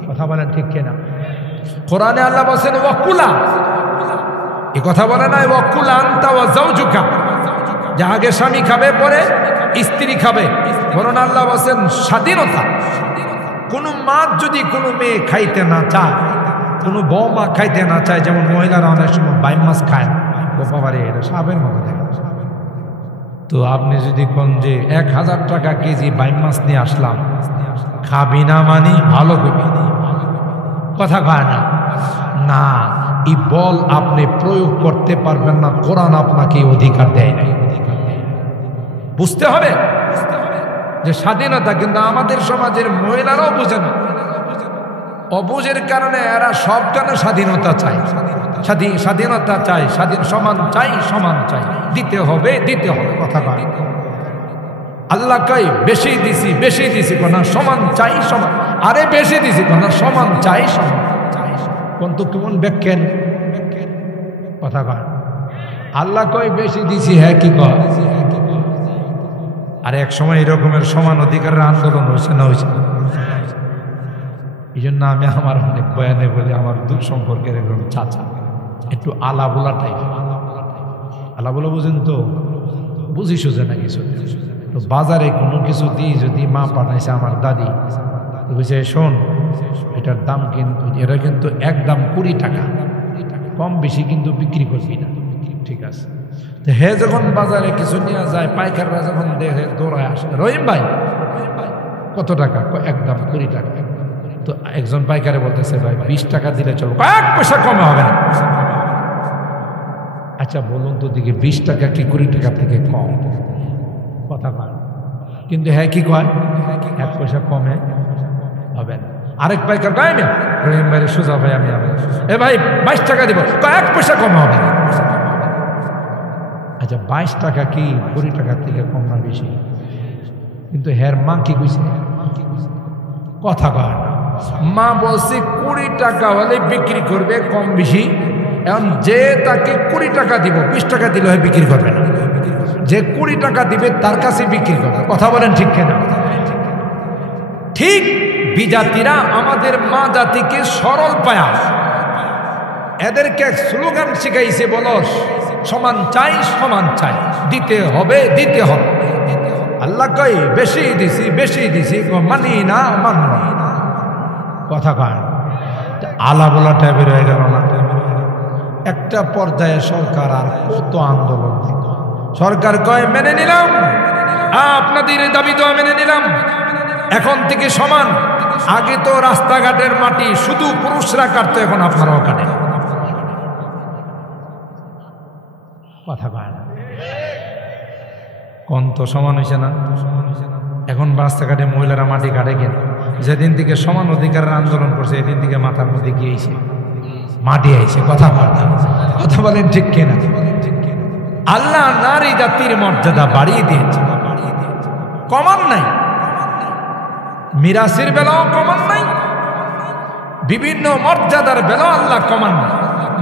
কথা বলেন ঠিক কিনা? কোরআনে আল্লাহ বলেন ওয়াকুলা, এই কথা বলে নাই ওয়াকুলা আনতা ওয়া যাওজুকা, যে আগে স্বামী খাবে পরে স্ত্রী খাবে, বরং আল্লাহ বলেন স্বাধীনতা। কোনো মা যদি কোনো মেয়ে খাইতে না চায়, কোনো বৌমা খাইতে না চায়, যেমন মহিলারা অনেক সময় বাইম মাছ খায়, ও বাবারে এটা সাপের মতো দেখে। তো আপনি যদি কোন যে 1000 টাকা কেজি বাইম মাছ নিয়ে আসলাম, খাবি না মানি ভালো করবি, কথা কয় না। না, এই বল আপনি প্রয়োগ করতে পারবেন না, কোরআন আপনাকে অধিকার দেয় না। বুঝতে হবে যে স্বাধীনতা, কিন্তু আমাদের সমাজের মহিলারাও বুঝে না। অবুঝের কারণে এরা সব কেন স্বাধীনতা চায়, স্বাধীনতা চাই, সমান চাই, সমান চাই, দিতে হবে, দিতে হবে, কথা কয়। আল্লাহ কই বেশি দিছি, বেশি দিছি, না সমান চাই, সমান। আরে বেশি দিছি, না সমান চাই, সমান। কিন্তু কেমন ব্যাখ্যান, কথা কয়। আল্লাহ কই বেশি দিছি, হ্যাঁ কি কয়। আর এক সময় এরকমের সমান অধিকারের আন্দোলন হয়েছে না, হয়েছে। এই জন্য আমি আমার অনেক বয়ানে বলি, আমার দূর সম্পর্কের একজন চাচা একটু আলাবোলা টাইপ। আলাবোলা বুঝেন তো? বুঝি সুঝে না কিছু। তো বাজারে কোনো কিছু দিই, যদি মা পাঠাইছে আমার দাদি, বুঝছে শোন এটার দাম কিন্তু, এটা কিন্তু একদম 20 টাকা, কম বেশি কিন্তু বিক্রি করবি না, ঠিক আছে? তো হে যখন বাজারে কিছু নিয়ে যায়, পাইকাররা যখন দেখে দৌড়ায় আসে, রহিম ভাই কত টাকা? একদম 20 টাকা। তো একজন পাইকারে বলতেছে ভাই 20 টাকা দিলে চলো, 1 পয়সা কমে হবে না। আচ্ছা বলুন তো দিকে 20 টাকা কি 20 টাকা থেকে কম? কথা কয়। কিন্তু হ্যাঁ কি কয়, 1 পয়সা কমে হবে না। আরেক পাইকার কয় না, রহিম ভাই সোজা ভাই আমি এ ভাই 22 টাকা দিব, 1 পয়সা কমে হবে না। আচ্ছা 22 টাকা কি 20 টাকার থেকে কম না বেশি? কিন্তু হ্যার মা কি কইছে, কথা কয় না। মা বলছে 20 টাকা হলে বিক্রি করবে, কম বেশি। এখন যে তাকে 20 টাকা দিব, 20 টাকা দিলে হয় বিক্রি করবে না, যে 20 টাকা দিবে তার কাছে বিক্রি করবে, কথা বলেন ঠিক কিনা? ঠিক বিজাতিরা আমাদের মা জাতিকে সরল পায়া, এদেরকে এক স্লোগান শিখাইছে, বলো সমান চাই, সমান চাই, দিতে হবে, দিতে হবে। আল্লাহ কই বেশি দিছি, বেশি দিছি, মানি না, মানব না, কথা কয়। আলা বলা টাইপের হয়ে গেল না। একটা পর্যায়ে সরকার আর কত আন্দোলন, সরকার কয় মেনে নিলাম আপনাদের দাবি, তো মেনে নিলাম, এখন থেকে সমান। আগে তো রাস্তাঘাটের মাটি শুধু পুরুষরা কাটতো, এখন আপনারাও কাটেন, কথা কয় না। কোন তো সমান হয়েছে না? এখন রাস্তাঘাটে মহিলারা মাটি কাটে কেন? যেদিন থেকে সমান অধিকারের আন্দোলন করছে, এদিন থেকে মাথার মধ্যে গিয়েছে মাটি আইছে, কথা বলেন, কথা বলেন ঠিক কিনা? আল্লাহ নারী জাতির মর্যাদা বাড়িয়ে দিয়েছে, কমান নাই। মিরাসের বেলাও কমান নাই, বিভিন্ন মর্যাদার বেলাও আল্লাহ কমান নাই।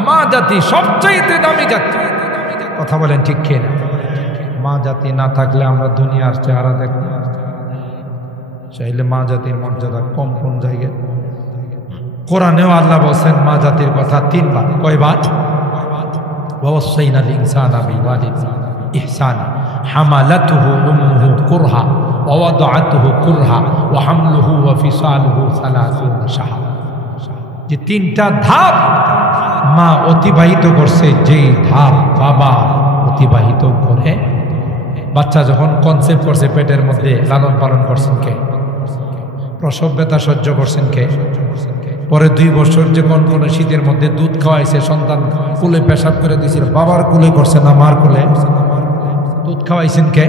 মা জাতি সবচাইতে দামি জাতি, কথা বলেন ঠিক কিনা? মা জাতি না থাকলে আমরা দুনিয়ার চেহারা দেখব, চাইলে মা জাতির মর্যাদা কম কোন জায়গায়? কোরআনেও আল্লাহ বলছেন মা জাতির কথা 3 বার। কয়বার? ওয়াসাইনাল ইনসানা বিওয়ালিদিহি ইহসানা হামালাতুহু উম্মুহু কুরহা ওয়া ওয়াদাআতুহু কুরহা ওয়া হামলুহু ওয়া ফিসালুহু 30 শাহর। যে 3টা ধাপ মা অতিবাহিত করছে, যেই ধাপ বাবা অতিবাহিত করে। বাচ্চা যখন কনসেপ্ট করছে পেটের মধ্যে, লালন পালন করছেন কে? প্রসব ব্যথা সহ্য করছেন কে? পরে 2 বছর যে কনকনে শীতের মধ্যে দুধ খাওয়াইছে, সন্তান কুলে পেশাব করে দিয়েছিল, বাবার কুলে করছে না মার কুলে? দুধ খাওয়াইছেন কে?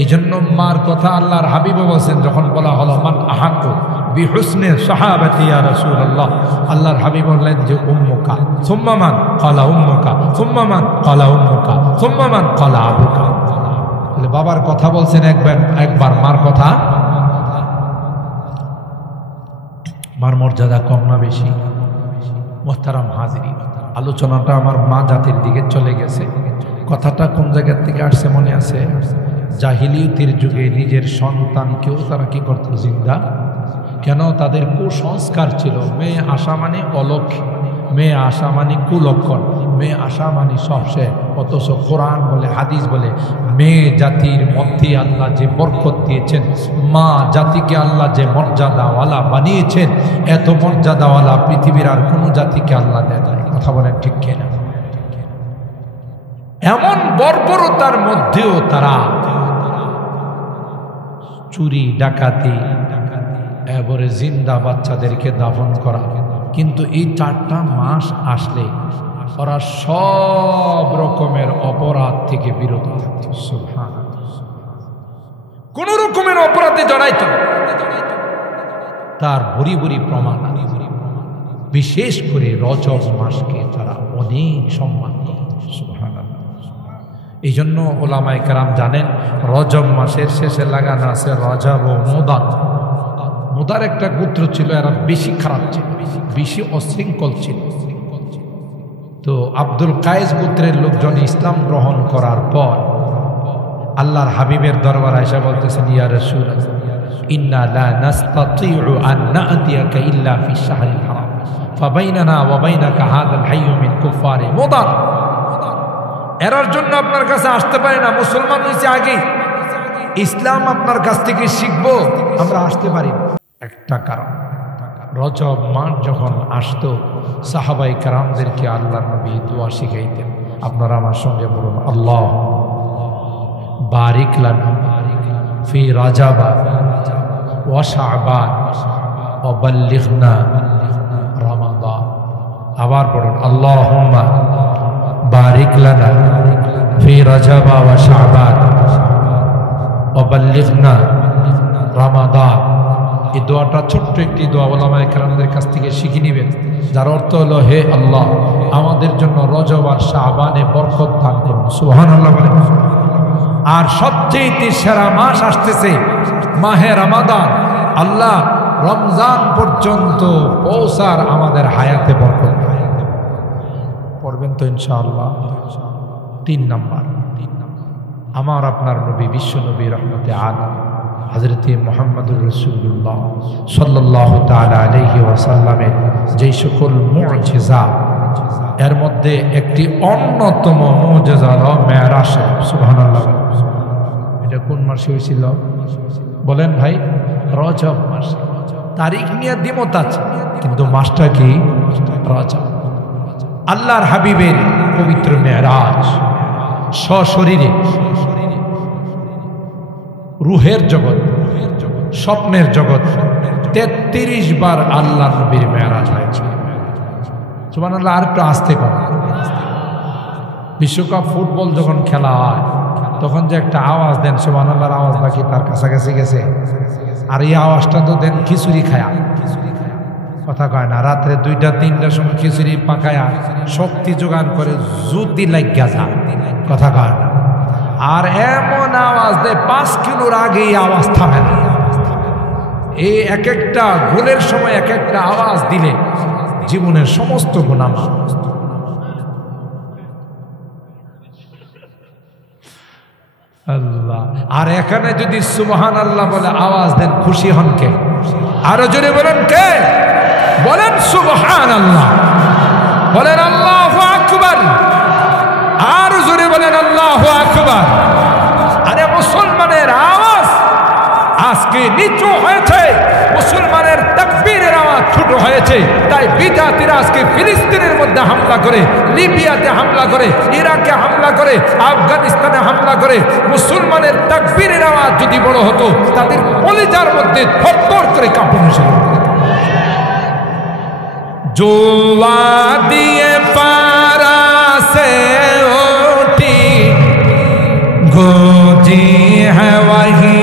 এই জন্য মার কথা আল্লাহর হাবিব বলছেন, যখন বলা হলো মান আহাক্কু বিহুসনে সাহাবাতি ইয়া রাসূলুল্লাহ, আল্লাহর হাবিব বললেন যে উম্মুকা সুম্মা মান ক্বালা উম্মুকা সুম্মা মান ক্বালা উম্মুকা সুম্মা মান ক্বালা আবুকা। তাহলে বাবার কথা বলছেন একবার, মার কথা। মার মর্যাদা কম না বেশি? মুহতারাম হাজিরিন, আলোচনাটা আমার মা জাতির দিকে চলে গেছে। কথাটা কোন জায়গা থেকে আসছে মনে আছে? জাহিলিয়তের যুগে নিজের সন্তানকেও তারা কি করত? জিন্দা কেন? তাদের কুসংস্কার ছিল মেয়ে আসা মানে অলক্ষী, মেয়ে আসা মানে কুলক্ষণ, মেয়ে আসা মানে সবসে। অথচ কোরআন বলে, হাদিস বলে, মেয়ে জাতির মধ্যে আল্লাহ যে বরকত দিয়েছেন, মা জাতিকে আল্লাহ যে মর্যাদাওয়ালা বানিয়েছেন, এত মর্যাদাওয়ালা পৃথিবীর আর কোনো জাতিকে আল্লাহ দেয় না। কথা বলেন ঠিক কিনা? এমন বর্বরতার মধ্যেও তারা চুরি ডাকাতি, এবারে জিন্দা বাচ্চাদেরকে দাফন করা। কিন্তু এই 4টা মাস আসলে ওরা সব রকমের অপরাধ থেকে বিরত থাকত। সুবহানাল্লাহ। কোন রকমের অপরাধে জড়াইত তার ভরি ভরি প্রমাণ। বিশেষ করে রজব মাসকে তারা অনেক সম্মান করত। সুবহানাল্লাহ। এই জন্য ওলামায়ে কেরাম জানেন, রজব মাসের শেষে লাগানো আছে রজব ও মুদার। মুদার একটা গোত্র ছিল, এরা বেশি খারাপ ছিল, বেশি অশৃঙ্খল ছিল। তো আব্দুল কায়েস গোত্রের লোকজন ইসলাম গ্রহণ করার পর আল্লাহর হাবিবের দরবারে এসে বলতেছেন, ইয়া রাসূলুল্লাহ, ইন্না লা নাস্তাতিউ আন না'তিয়াকা ইল্লা ফি শাহরিল হারাম ফাবাইনানা ওয়া বাইনাকা হাদাল হাইয়্যু মিন কুফারি মুদার। এরার জন্য আপনার কাছে আসতে পারি না, মুসলমান হয়েছে আগে, ইসলাম আপনার কাছ থেকে শিখবো, আমরা আসতে পারি না। একটা কারণ, রজব মাস যখন আসতো সাহাবাই কেরামদেরকে আল্লাহর নবী দোয়া শিখাইতেন। আপনারা আমার সঙ্গে বলুন, আল্লাহ বারিক লানা ফি রাজাবা ওয়া শাবান ওয়া বাল্লিগনা রমাদান। আবার বলুন, আল্লাহুম্মা বারিক লানা ফি রাজাবা ওয়া শাবান ওয়া বাল্লিগনা রমাদান। এই দোয়াটা ছোট্ট একটি দোয়া, ওলামায়ে কেরামদের কাছ থেকে শিখে নেবেন, যার অর্থ হলো, হে আল্লাহ, আমাদের জন্য রজব আর শাবানে বরকত দান করুন। সুবহানাল্লাহ বলেন। আর সবচেয়ে সেরা মাস আসতেছে মাহে রমাদান। আল্লাহ রমজান পর্যন্ত পৌঁছার আমাদের হায়াতে বরকত পড়বেন তো ইনশাআল্লাহ। 3 নাম্বার, আমার আপনার নবী, বিশ্ব নবী রহমতে আলম হযরতে মুহাম্মদুর রাসূলুল্লাহ সাল্লাল্লাহু তাআলা আলাইহি ওয়াসাল্লামের যেই সকল মুজিজা, এর মধ্যে একটি অন্যতম মুজিজা হলো মেরাজ শরীফ। সুবহানাল্লাহ। এটা কোন মাসে হয়েছিল বলেন ভাই? রজব মাসে। তারিখ নিয়ে দ্বিমত আছে, কিন্তু মাসটা কি? রজব। আল্লাহর হাবিবের পবিত্র মেরাজ, সশরীরে রুহের জগৎ, স্বপ্নের জগৎ, 33 বার আল্লাহর নবীর মেরাজ হয়েছে। সুবহানাল্লাহ। আর একটু আস্তে কথা। বিশ্বকাপ ফুটবল যখন খেলা হয় তখন যে একটা আওয়াজ দেন, সুবহানাল্লাহর আওয়াজ নাকি তার কাছাকাছি গেছে। আর এই আওয়াজটা তো দেন খিচুড়ি খায়া, কথা কয় না, রাত্রে 2টা-3টার সময় খিচুড়ি পাকায়া শক্তি যোগান করে, জুতি লাগিয়া যা, কথা কয় না। আর এমন আওয়াজ দেয় 5 কিলোর আগে এই আওয়াজ থামে না। এই এক একটা গোলের সময় এক একটা আওয়াজ দিলে জীবনের সমস্ত গুনাহ মাফ। আল্লাহ। আর এখানে যদি সুবহানাল্লাহ বলে আওয়াজ দেন, খুশি হন কে? আরো জোরে বলেন কে? বলেন সুবহানাল্লাহ, বলেন আল্লাহু আকবার, আর জোরে বলেন আল্লাহু আকবার। আরে মুসলমানের আওয়াজ আজকে নিচু হয়েছে, মুসলমানের তাকবীরের আওয়াজ ছোট হয়েছে। তাই বিদাতীরা আজকে ফিলিস্তিনের মধ্যে হামলা করে, লিবিয়াতে হামলা করে, ইরাকে হামলা করে, আফগানিস্তানে হামলা করে। মুসলমানের তাকবীরের আওয়াজ যদি বড় হতো, তাদের কলিজার মধ্যে থরথর করে কাঁপুনি ছিল। জোয়া দিয়ে পারা से उठी गोजी है वही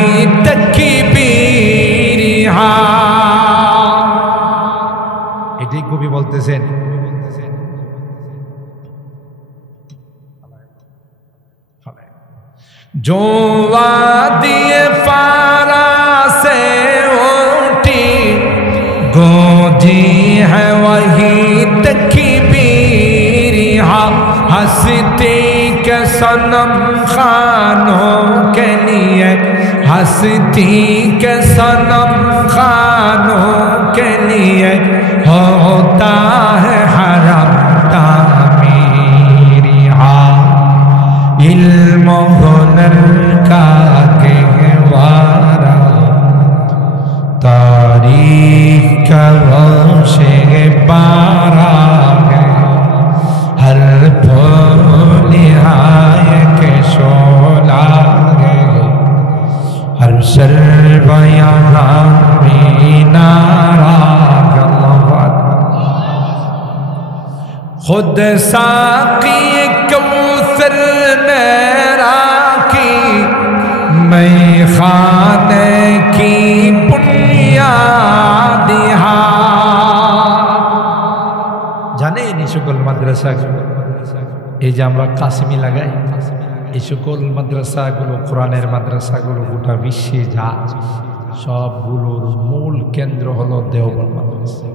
तकबीरिहा। এটাই কবি বলতেছেন, জোয়া দিয়ে পারা से उठी गोजी है वही तकबीरिहा। हंसते के सनम खानों के लिए हस्ती के सनम खानों के लिए होता है हरम तामीरी इल्म हुनर का गहवारा तारीख का वशे बारा है हर फूलिहाय के शोला है हर शर्वया मीनारा खुद साकी कौसर मेरा की मैं खाने की बुनियादिहा জানে এই সকল মাদ্রাসা এই যে আমরা কাসমি লাগাই এই সকল মাদ্রাসাগুলো কোরআনের মাদ্রাসাগুলো গোটা বিশ্বে যা সবগুলোর মূল কেন্দ্র হলো দেওবন্দ মাদ্রাসা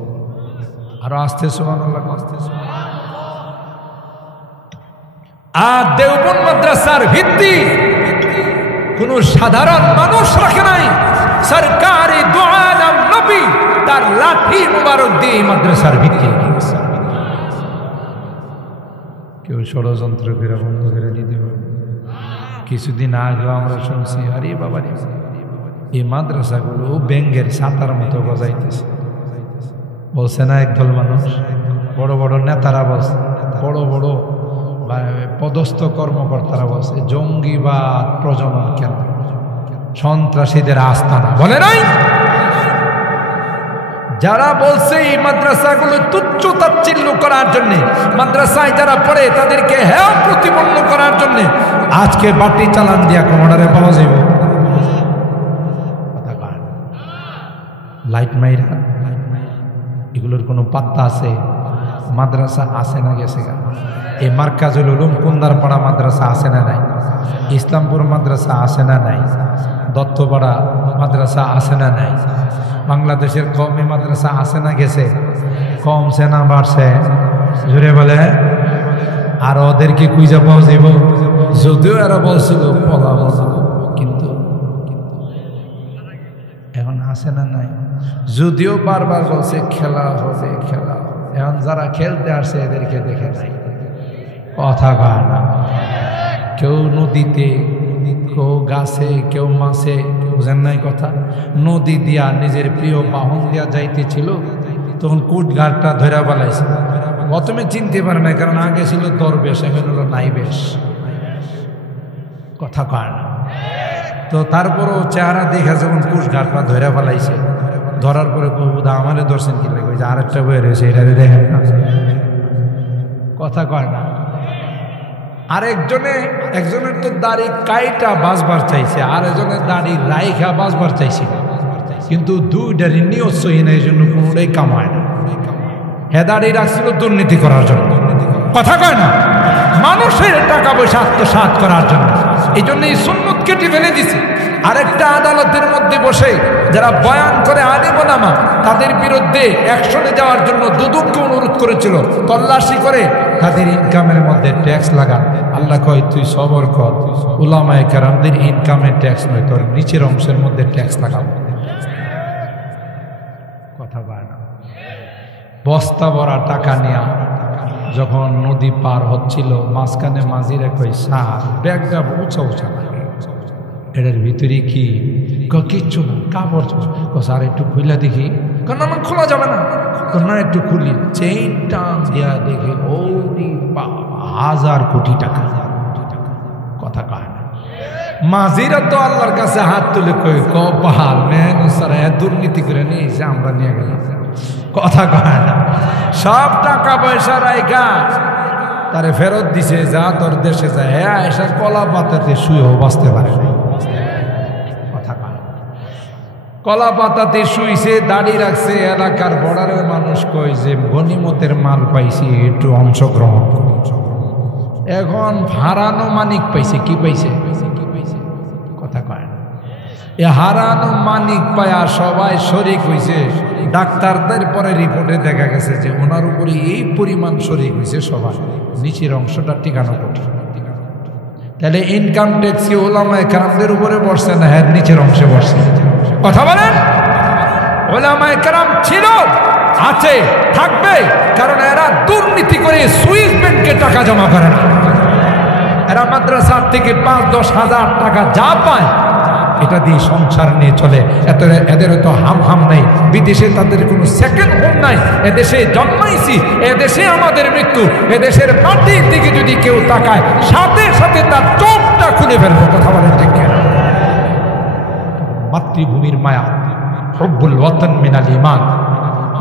আর আস্তে সুবহানাল্লাহ আস্তে আর দেওবন্দ মাদ্রাসার ভিত্তি কোন সাধারণ মানুষ রাখে নাই সরকারি দু আলম নবী তার লাঠি মুবারক দিয়ে মাদ্রাসার ভিত্তি কেউ ষড়যন্ত্র করে বন্ধ করে দিতে পারবে কিছুদিন আগে আমরা শুনছি আরে বাবা রে এই মাদ্রাসাগুলো ব্যাঙ্গের ছাতার মতো গজাইতেছে বলছে না একদল মানুষ বড় বড় নেতারা বলছে বড় বড় পদস্থ কর্মকর্তারা বলছে জঙ্গিবাদ প্রজনন কেন্দ্র সন্ত্রাসীদের আস্তানা বলে নাই যারা বলছে এই মাদ্রাসাগুলো তুচ্ছ তাচ্ছিল্য করার জন্য মাদ্রাসায় যারা পড়ে তাদেরকে হেয় প্রতিপন্ন করার জন্য আজকে বাটি চালান দিয়া কোমরে পাওয়া যাইব লাইট মাইরা এগুলোর কোনো পাত্তা আছে মাদ্রাসা আছে না গেছে গা এই মার্কাজুল উলুম কুন্দারপাড়া মাদ্রাসা আছে না নাই ইসলামপুর মাদ্রাসা আছে না নাই দত্তপাড়া মাদ্রাসা আছে না নাই বাংলাদেশের কওমি মাদ্রাসা আছে না গেছে কমছে না বাড়ছে জুড়ে বলে আর ওদেরকে কুইজা পাওয়া যাইব যদিও এরা বলছিল পলাবো কিন্তু এখন আছে না নাই যদিও বারবার বলছে খেলা হবে খেলা এখন যারা খেলতে আসছে এদেরকে দেখে নাই কথা কয় না কেউ নদীতে কেউ গাছে কেউ মাছে বুঝেন নাই কথা নদী দিয়া নিজের প্রিয় বাহন দিয়া যাইতেছিল তখন কুটঘাটটা ধরা বালাইছে প্রথমে চিনতে পারে না কারণ আগে ছিল দরবেশ এখন হলো নাইবেশ কথা কয় না তো তারপরও চেহারা দেখা যখন কুটঘাটটা ধরা বালাইছে ধরার পরে কবুদা আমারে দর্শন কি লাগে যে আরেকটা বই রয়েছে এটা দেখেন না কথা কয় না একজনের তো দাড়ি কাইটা বাঁচবার চাইছে আর একজনের দাড়ি রাইখা বাঁচবার চাইছে কিন্তু দুইটারই নিয়ত সহি না এই জন্য কোনোটাই কামায় না হে দাড়ি রাখছিল দুর্নীতি করার জন্য কথা কয় না মানুষের টাকা পয়সা আত্মসাৎ করার জন্য এই জন্য এই সুন্নত কেটে ফেলে দিছে আরেকটা আদালতের মধ্যে বসে যারা বয়ান করে আলেম ওলামা তাদের বিরুদ্ধে অ্যাকশনে যাওয়ার জন্য দুদককে অনুরোধ করেছিল তল্লাশি করে তাদের ইনকামের মধ্যে ট্যাক্স লাগান আল্লাহ কয় তুই সবর কর উলামায়ে কেরামদের ইনকামের ট্যাক্স নয় তোর নিচের অংশের মধ্যে ট্যাক্স লাগাবো কথা বলে না বস্তা ভরা টাকা নেয়া যখন নদী পার হচ্ছিল মাঝখানে মাঝিরা কই সার ব্যাগটা উঁচা উঁচা এটার ভিতরে কি কিচ্ছু না কাপড় স্যার একটু খুলে দেখি না না খোলা যাবে না না একটু খুলি চেইন টান দেয়া দেখে ওরে বাবা 1000 কোটি টাকা কথা কয় না মাঝিরা তো আল্লাহর কাছে হাত তুলে কই কপাল মেন স্যার দুর্নীতি করে নিয়েছে আমরা নিয়ে গেলাম কথা কয় না সব টাকা পয়সা রাইখা তারে ফেরত দিছে যা তোর দেশে যায় হ্যাঁ এসে কলা পাতাতে শুয়েও বাঁচতে পারে কথা কয় কলা পাতাতে শুইছে দাড়ি রাখছে এলাকার বর্ডারের মানুষ কই যে গনিমতের মাল পাইছি একটু অংশগ্রহণ করি এখন হারানো মানিক পাইছে কি পাইছে কথা কয় না এ হারানো মানিক পায়া সবাই শরিক হইছে ডাক্তারদের পরে রিপোর্টে দেখা গেছে যে ওনার উপরে এই পরিমাণ শরিক হয়েছে সবাই নিচের অংশটা টিকানো কঠিন তাহলে ইনকাম ট্যাক্স কি ওলামায়ে কেরামদের উপরে বসছে না এর নিচের অংশে বসছে? কথা বলেন। ওলামায়ে কেরাম ছিল, আছে, থাকবে, কারণ এরা দুর্নীতি করে সুইস ব্যাংকে টাকা জমা করে না। এরা মাদ্রাসার থেকে 5-10 হাজার টাকা যা পায় এটা দিয়ে সংসার নিয়ে চলে। এদের তো হাম নেই, বিদেশে তাদের কোনো সেকেন্ড হোম নাই। এদেশে জন্মাইছি, এদেশে আমাদের মৃত্যু। এদেশের মাটির দিকে যদি কেউ তাকায় সাথে সাথে তার চোখটা খুলে ফেলবে। কথা বলেন ঠিক কিনা? মাতৃভূমির মায়া, হুব্বুল ওয়াতান মিনাল ঈমান,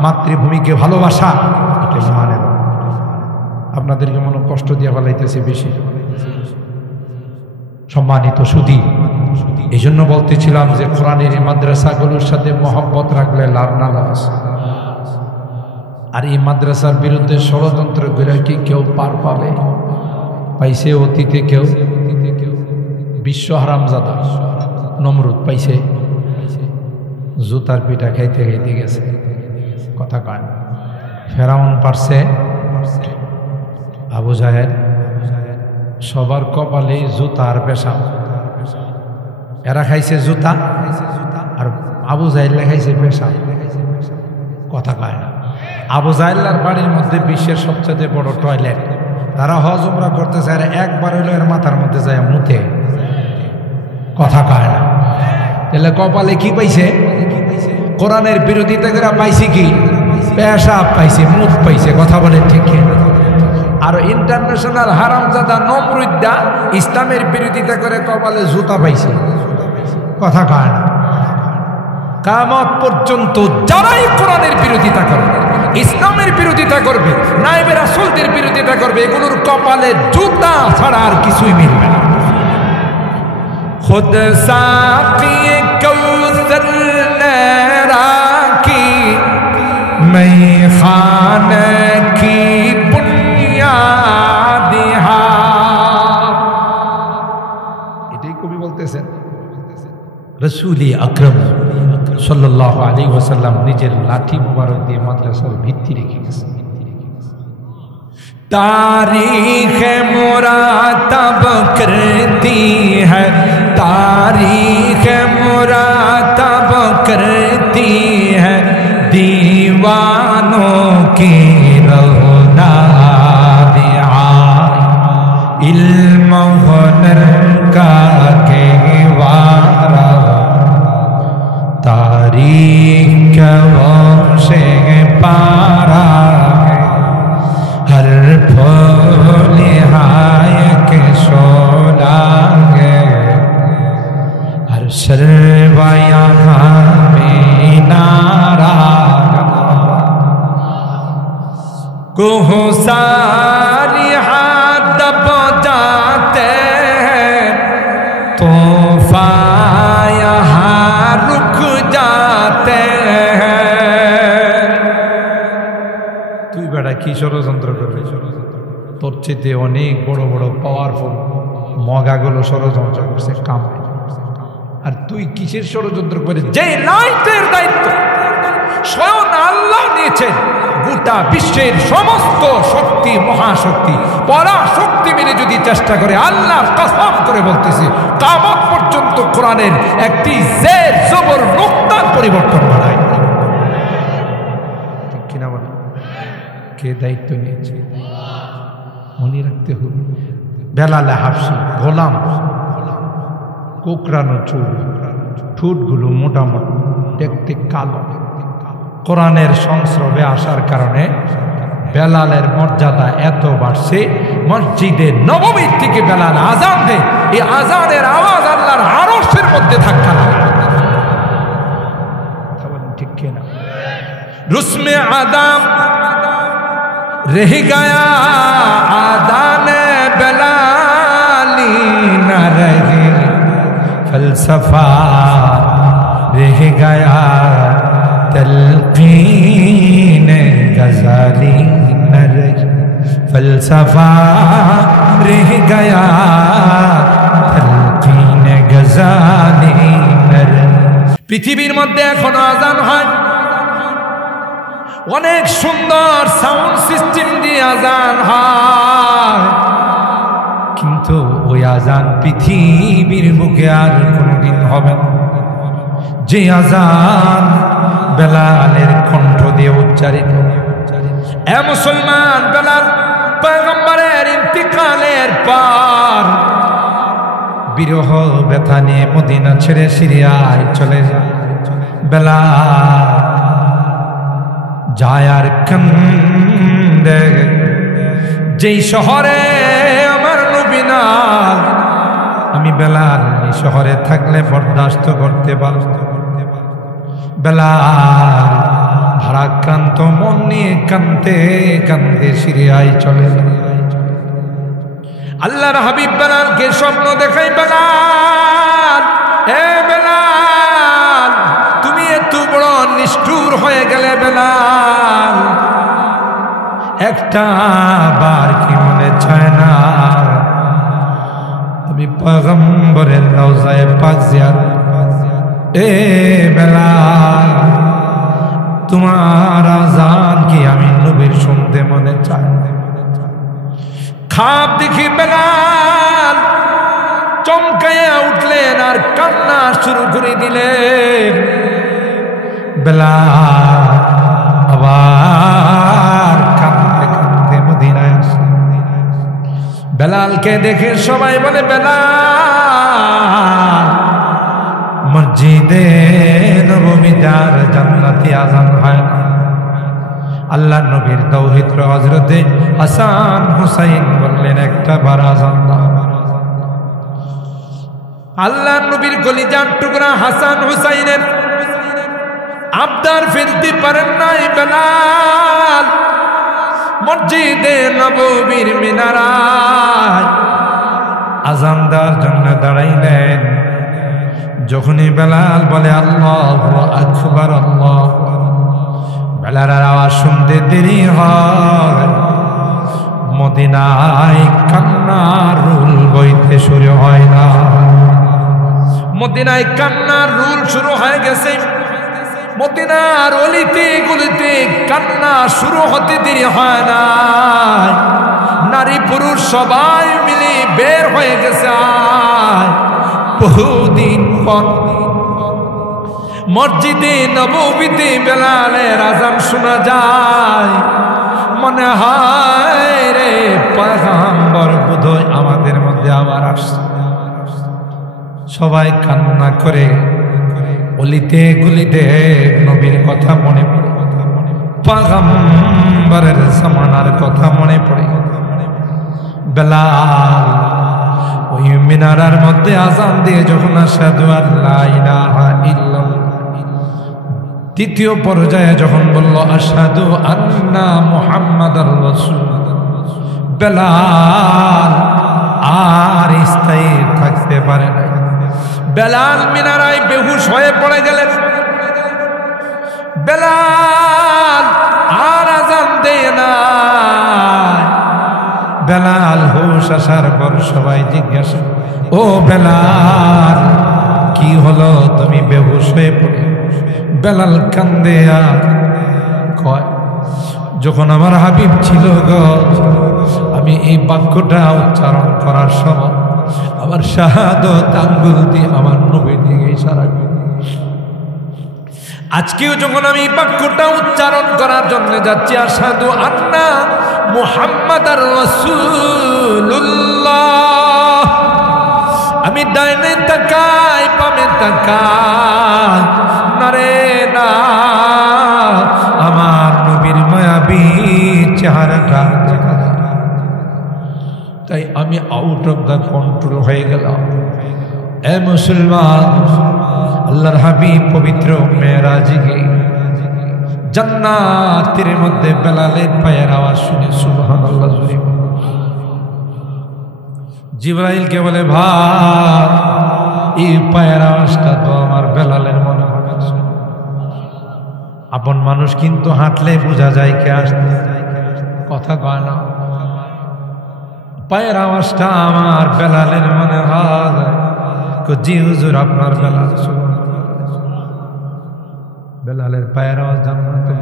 মাতৃভূমিকে ভালোবাসা এটা ঈমানের। আপনাদেরকে মনে কষ্ট দিয়ে ফেলাইতেছে বেশি। সম্মানিত সুধী, এই জন্য বলতেছিলাম যে কোরআনের এই মাদ্রাসাগুলোর সাথে মহব্বত রাখলে লাভ না লাভ। আর এই মাদ্রাসার বিরুদ্ধে ষড়যন্ত্র করে কি কেউ পার পাবে? পাইছে অতীতে কেউ? বিশ্ব হারামজাদা নমরুদ পাইছে, জুতার পিঠা খাইতে খাইতে গেছে। কথা কয় না। ফেরাউন পারছে, আবু জাহেল, সবার কপালে জুতার পেশা। এরা খাইছে জুতা আর আবু জাহেল্লা খাইছে পেশা। কথা কয় না। আবু জাহেল্লার বাড়ির মধ্যে বিশ্বের সবচেয়ে বড় টয়লেট। তারা হজ উমরা করতেছে আর একবার হইলো এর মাথার মধ্যে যায় মুতে। কথা কয় না। তাহলে কপালে কি পাইছে? কোরআনের বিরোধিতা করে পাইছে কি? পেশাব পাইছে, মুখ পাইছে। কথা বলেন ঠিক কিনা? আর ইন্টারন্যাশনাল হারামজাদা নমরুদ্দা ইসলামের বিরোধিতা করে কপালে জুতা পাইছে। কথা কয় না। কিয়ামত পর্যন্ত যারাই কোরআনের বিরোধিতা করবে, ইসলামের বিরোধিতা করবে, নায়েবে রাসূলদের বিরোধিতা করবে, এগুলোর কপালে জুতা ছাড়া আর কিছুই মিলবে না। খুদ সাকি কৌসর নে রাখি মেখানে কি বুনিয়াদ হা। এটাই কবি বলতেছেন। রাসূল আকরাম সাল্লাল্লাহু আলাইহি ওয়াসাল্লাম নিজের লাঠি মুবারক দিয়ে মাদ্রাসার ভিত্তি রেখে গেছেন। तारीख मुरातब करती है, तारीख मुरातब करती है दीवानों की रौना इल्म हुनर का कहवारा तारीख से पारा हर फूल हाय के शोला है हर शर्वाया में नारा कोह सारी हाथ दब जाते हैं तूफान यहाँ रुक जाते हैं। তুই বেটা কি ষড়যন্ত্র করবে? তোর চেয়ে অনেক বড় বড় পাওয়ারফুল মগাগুলো ষড়যন্ত্র করছে কাম। আর তুই কিসের ষড়যন্ত্র করে? যে লাইটের দায়িত্ব স্বয়ং আল্লাহ নিয়েছেন। গোটা বিশ্বের সমস্ত শক্তি, মহাশক্তি, পরাশক্তি মিলে যদি চেষ্টা করে, আল্লাহ কসম করে বলতেছে কিয়ামত পর্যন্ত কোরআনের একটি জের জবর নুক্তার পরিবর্তন হয়। ঠিক কিনা বলেন? কে দায়িত্ব নিয়েছে? মনে রাখতে হবে। বেলালে হাফসি গোলাম, কোকড়ানো চুল, ঠোঁটগুলো মোটামুটি, দেখতে কালো। কোরআনের সংস্রবে আসার কারণে বেলালের মর্যাদা এত বাড়ছে, মসজিদে নববীর থেকে বেলাল আজান দেয়, এই আজানের আওয়াজ আল্লাহর আরশের মধ্যে ধাক্কা লাগে। কথা বলেন ঠিক কিনা? রুসমে আদাম रह गया आदान बेलाली न रहे फलसफा रह गया तलकीन गजाली न रहे फलसफा रह गया तलकीन गजाली न रहे। পৃথিবীর মধ্যে এখনো আজান হয়, অনেক সুন্দর সাউন্ড সিস্টেম দিয়ে আজান হয়, কিন্তু ওই আজান পৃথিবীর বুকে আর কোনোদিন হবে না, যে আজান বেলালের কণ্ঠ দিয়ে উচ্চারিত। এ মুসলমান, বেলাল পয়গম্বরের ইন্তিকালের পর বিরহ ব্যথা নিয়ে মদিনা ছেড়ে সিরিয়ায় চলে যায়। বেলাল যায় আর কান্দে, যেই শহরে আমার নবী নাই, আমি বেলাল এই শহরে থাকলে বরদাস্ত করতে পারব। বেলাল ভারাক্রান্ত মন নিয়ে কান্দতে কান্দতে সিরিয়ায় চলে যায়। আল্লাহর হাবিব বেলালকে স্বপ্ন দেখাই, বেলাল, হে বেলাল, তুমি এত বড় নিষ্ঠুর হয়ে গেলে বেলাল, একটা বার কি মনে চায় না আমি পয়গম্বরের রওজায়ে পাক জিয়ারত? এ বেলাল, তোমার আযান কি আমি নবীর শুনতে মনে চায়? খাপ দেখি বেলাল চমকাইয়া উঠলেন আর কান্না শুরু করে দিলেন। বেলাল আবার কাঁদতে কাঁদতে মদিনায় আসে। বেলালকে দেখে সবাই বলে, বেলাল মসজিদে নববীর জান্নাতি আযান হয় না। আল্লাহ নবীর দৌহিত্র হযরতে হাসান হুসাইন বললেন, একটা বার আযান দাও। আল্লাহ নবীর কলিজার টুকরা হাসান হুসাইনের আবদার ফেলতে পারেন নাই বেলাল মসজিদে নববীর মিনারায় আযান দেওয়ার জন্য দাঁড়াইলেন। যখনই বেলাল বলে আল্লাহু আকবার, আল্লাহু আকবার, বেলালের আওয়াজ শুনতে দেরি হয়, মদিনায় কান্নার রুল বইতে শুরু হয় না। মদিনায় কান্নার রুল শুরু হয়ে গেছে। মদিনার অলিতে গলিতে কান্না শুরু হতে দেরি হয় না। নারী পুরুষ সবাই মিলে বের হয়ে গেছে। বহুদিন পর মসজিদে নববীতে বেলালের আযান শোনা যায়। মনে হয় রে পয়গম্বর বোধহয় আমাদের মধ্যে আবার আসছে। সবাই কান্না করে অলিতে গলিতে নবীর কথা মনে পড়ে, পয়গম্বরের জামানার কথা মনে পড়ে। বেলাল ওই মিনারার মধ্যে আযান দিয়ে যখন আশহাদু আল্লা ইলাহা ইল্লাল্লাহ দ্বিতীয় পর্যায়ে যখন বলল আশহাদু আন্না মুহাম্মাদার রাসূলুল্লাহ, বেলাল আর স্থায়ী থাকতে পারে না। বেলাল মিনারায় বেহুশ হয়ে পড়ে গেলেন। বেলাল আর আযান দেয় না। বেলাল হুশ আসার পর সবাই জিজ্ঞাসা, ও বেলাল কি হলো, তুমি বেহুশ হয়ে পড়ে? বেলাল কান্দে আর কয়, যখন আমার হাবিব ছিল গো, আমি এই বাক্যটা উচ্চারণ করার সময় আমার শাহাদত আঙ্গুল দিয়ে আমার নবীর দিকে ইশারা করে। আজকেও যখন আমি এই বাক্যটা উচ্চারণ করার জন্য যাচ্ছি, আশহাদু আন্না মুহাম্মাদার রাসূলুল্লাহ, আমি ডাইনে তাকাই বামে তাকাই, নারে না আমার নবীর মায়াবী চেহারাটা দেখা যায়। তাই আমি আউট অফ দ্য কন্ট্রোল হয়ে গেলাম। এ মুসলমান, আল্লাহর হাবিব পবিত্র মেরাজে গিয়ে জান্নাতের মধ্যে বেলালের পায়ের আওয়াজ শুনে সুবহানাল্লাহ জুড়ে জিবরাইলকে বলে, ভাই এই পায়ের আওয়াজটা তো আমার বেলালের মনে হয়। আপন মানুষ কিন্তু হাঁটলে বোঝা যায় কে আসতে, কথা কয় না। পায়ের আওয়াজটা আমার বেলালের মনে হয়। জি হুজুর, আপনার বেলাল। বেলালের পায়ের আওয়াজ জান্নাতে।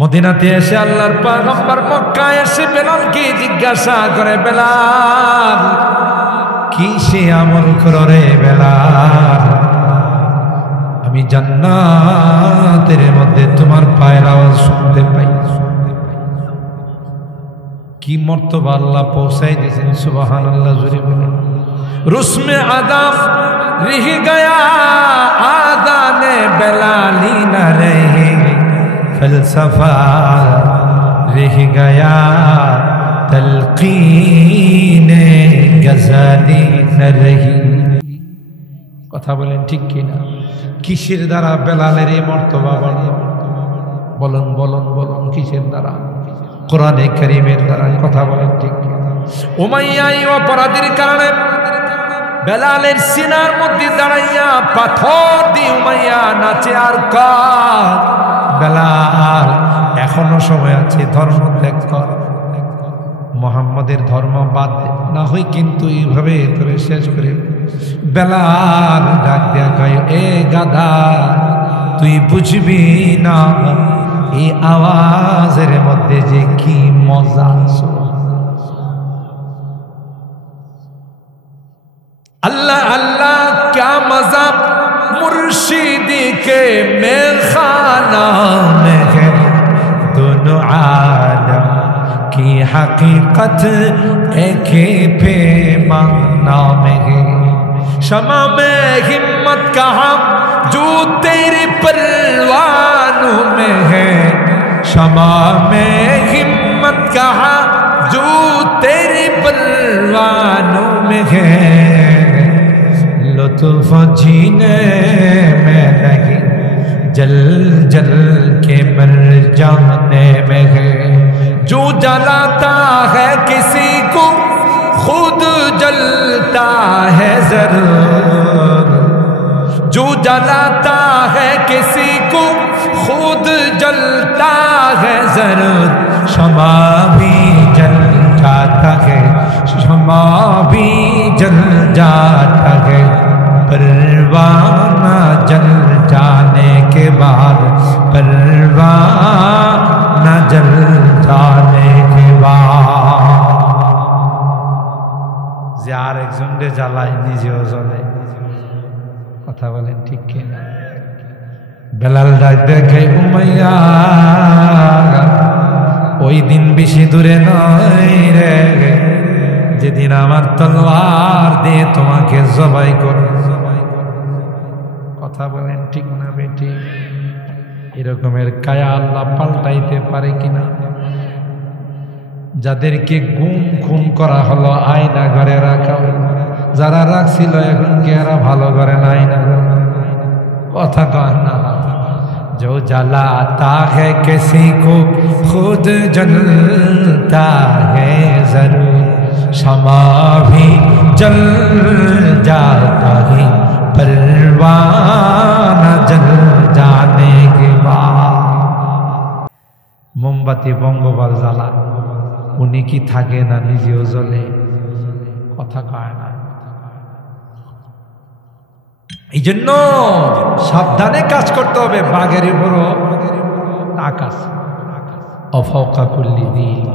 মদিনাতে এসে আল্লাহর পয়গম্বর মক্কায় এসে বেলালকে জিজ্ঞাসা করে, বেলাল কি সে আমল করে বেলাল? আমি জান্নাতের মধ্যে তোমার পায়ের আওয়াজ শুনতে পাই। কি মর্তবা আল্লাহ পৌঁছাই দিয়েছেন, সুবহানাল্লাহ জোরে বলুন। রুসমে আদম रह गया आदाने बेलाली न रहे, फलसफा रह गया तलकीने गजाली न रही। কথা বলেন ঠিক কিনা? কিসের দ্বারা বেলালের এই মর্তবা বাড়লো? বলুন বলুন বলুন, কিসের দ্বারা? কোরআনে কারীমের দ্বারা। কথা বলেন ঠিক কিনা? উমাইয়া এই অপরাধীর কারণে বেলালের সিনার মধ্যে দাঁড়াইয়া পাথর দিয়ে উমাইয়া নাচে আর কাঁদে। বেলাল এখনো সময় আছে, ধর্ম ত্যাগ কর, মুহাম্মাদের ধর্ম বাদ দে, না হয় কিন্তু এইভাবে তোরে শেষ করে। বেলাল ডাক দেয়া কয়, এ গাধা তুই বুঝবি না এই আওয়াজের মধ্যে যে কি মজা। अल्लाह अल्लाह क्या मजा मुर्शिदी के मेखाना में है, दोनों आलम की हकीकत एक पैमाना में है। शमा में हिम्मत कहाँ जो तेरे परवानों में है, शमा में हिम्मत कहाँ जो तेरे परवानों में है। लुत्फ जीने में नहीं जल जल के मर जाने में है। जो जलाता है किसी को खुद जलता है जरूर, जो जलाता है किसी को खुद जलता है जरूर। शमा भी जल जाता है, शमा भी जल जाता है, परवाना जल जाने के बाद, परवाना जल जाने के बाद। যে আর একজনকে জ্বালায় নিজেও জ্বলে। কথা বলেন ঠিক কিনা? বেলাল ডাক দেখে, উমাইয়া ওই দিন বেশি দূরে নয় রে, যেদিন আমার তলোয়ার দিয়ে তোমাকে জবাই করব। কথা বলেন ঠিক না বেটি? এরকমের কায়া আল্লাহ পাল্টাইতে পারে কিনা? যাদেরকে গুম খুন করা হলো আয়না ঘরে রাখা, যারা রাখছিল এখন কি এরা ভালো করে না আয়না ঘরে? কথা কয় না। जो जलाता है किसी को खुद जलता है जरूर, शमा भी जल जाता है, परवाना जल जाने के बाद। মোমবাতি বঙ্গবল জ্বালা, উনি কি থাকে না নিজেও জ্বলে? কথা কয় না। এই জন্য সাবধানে কাজ করতে হবে। বাঘের উপরও আকাশ অফাওকা কুল্লি দিন।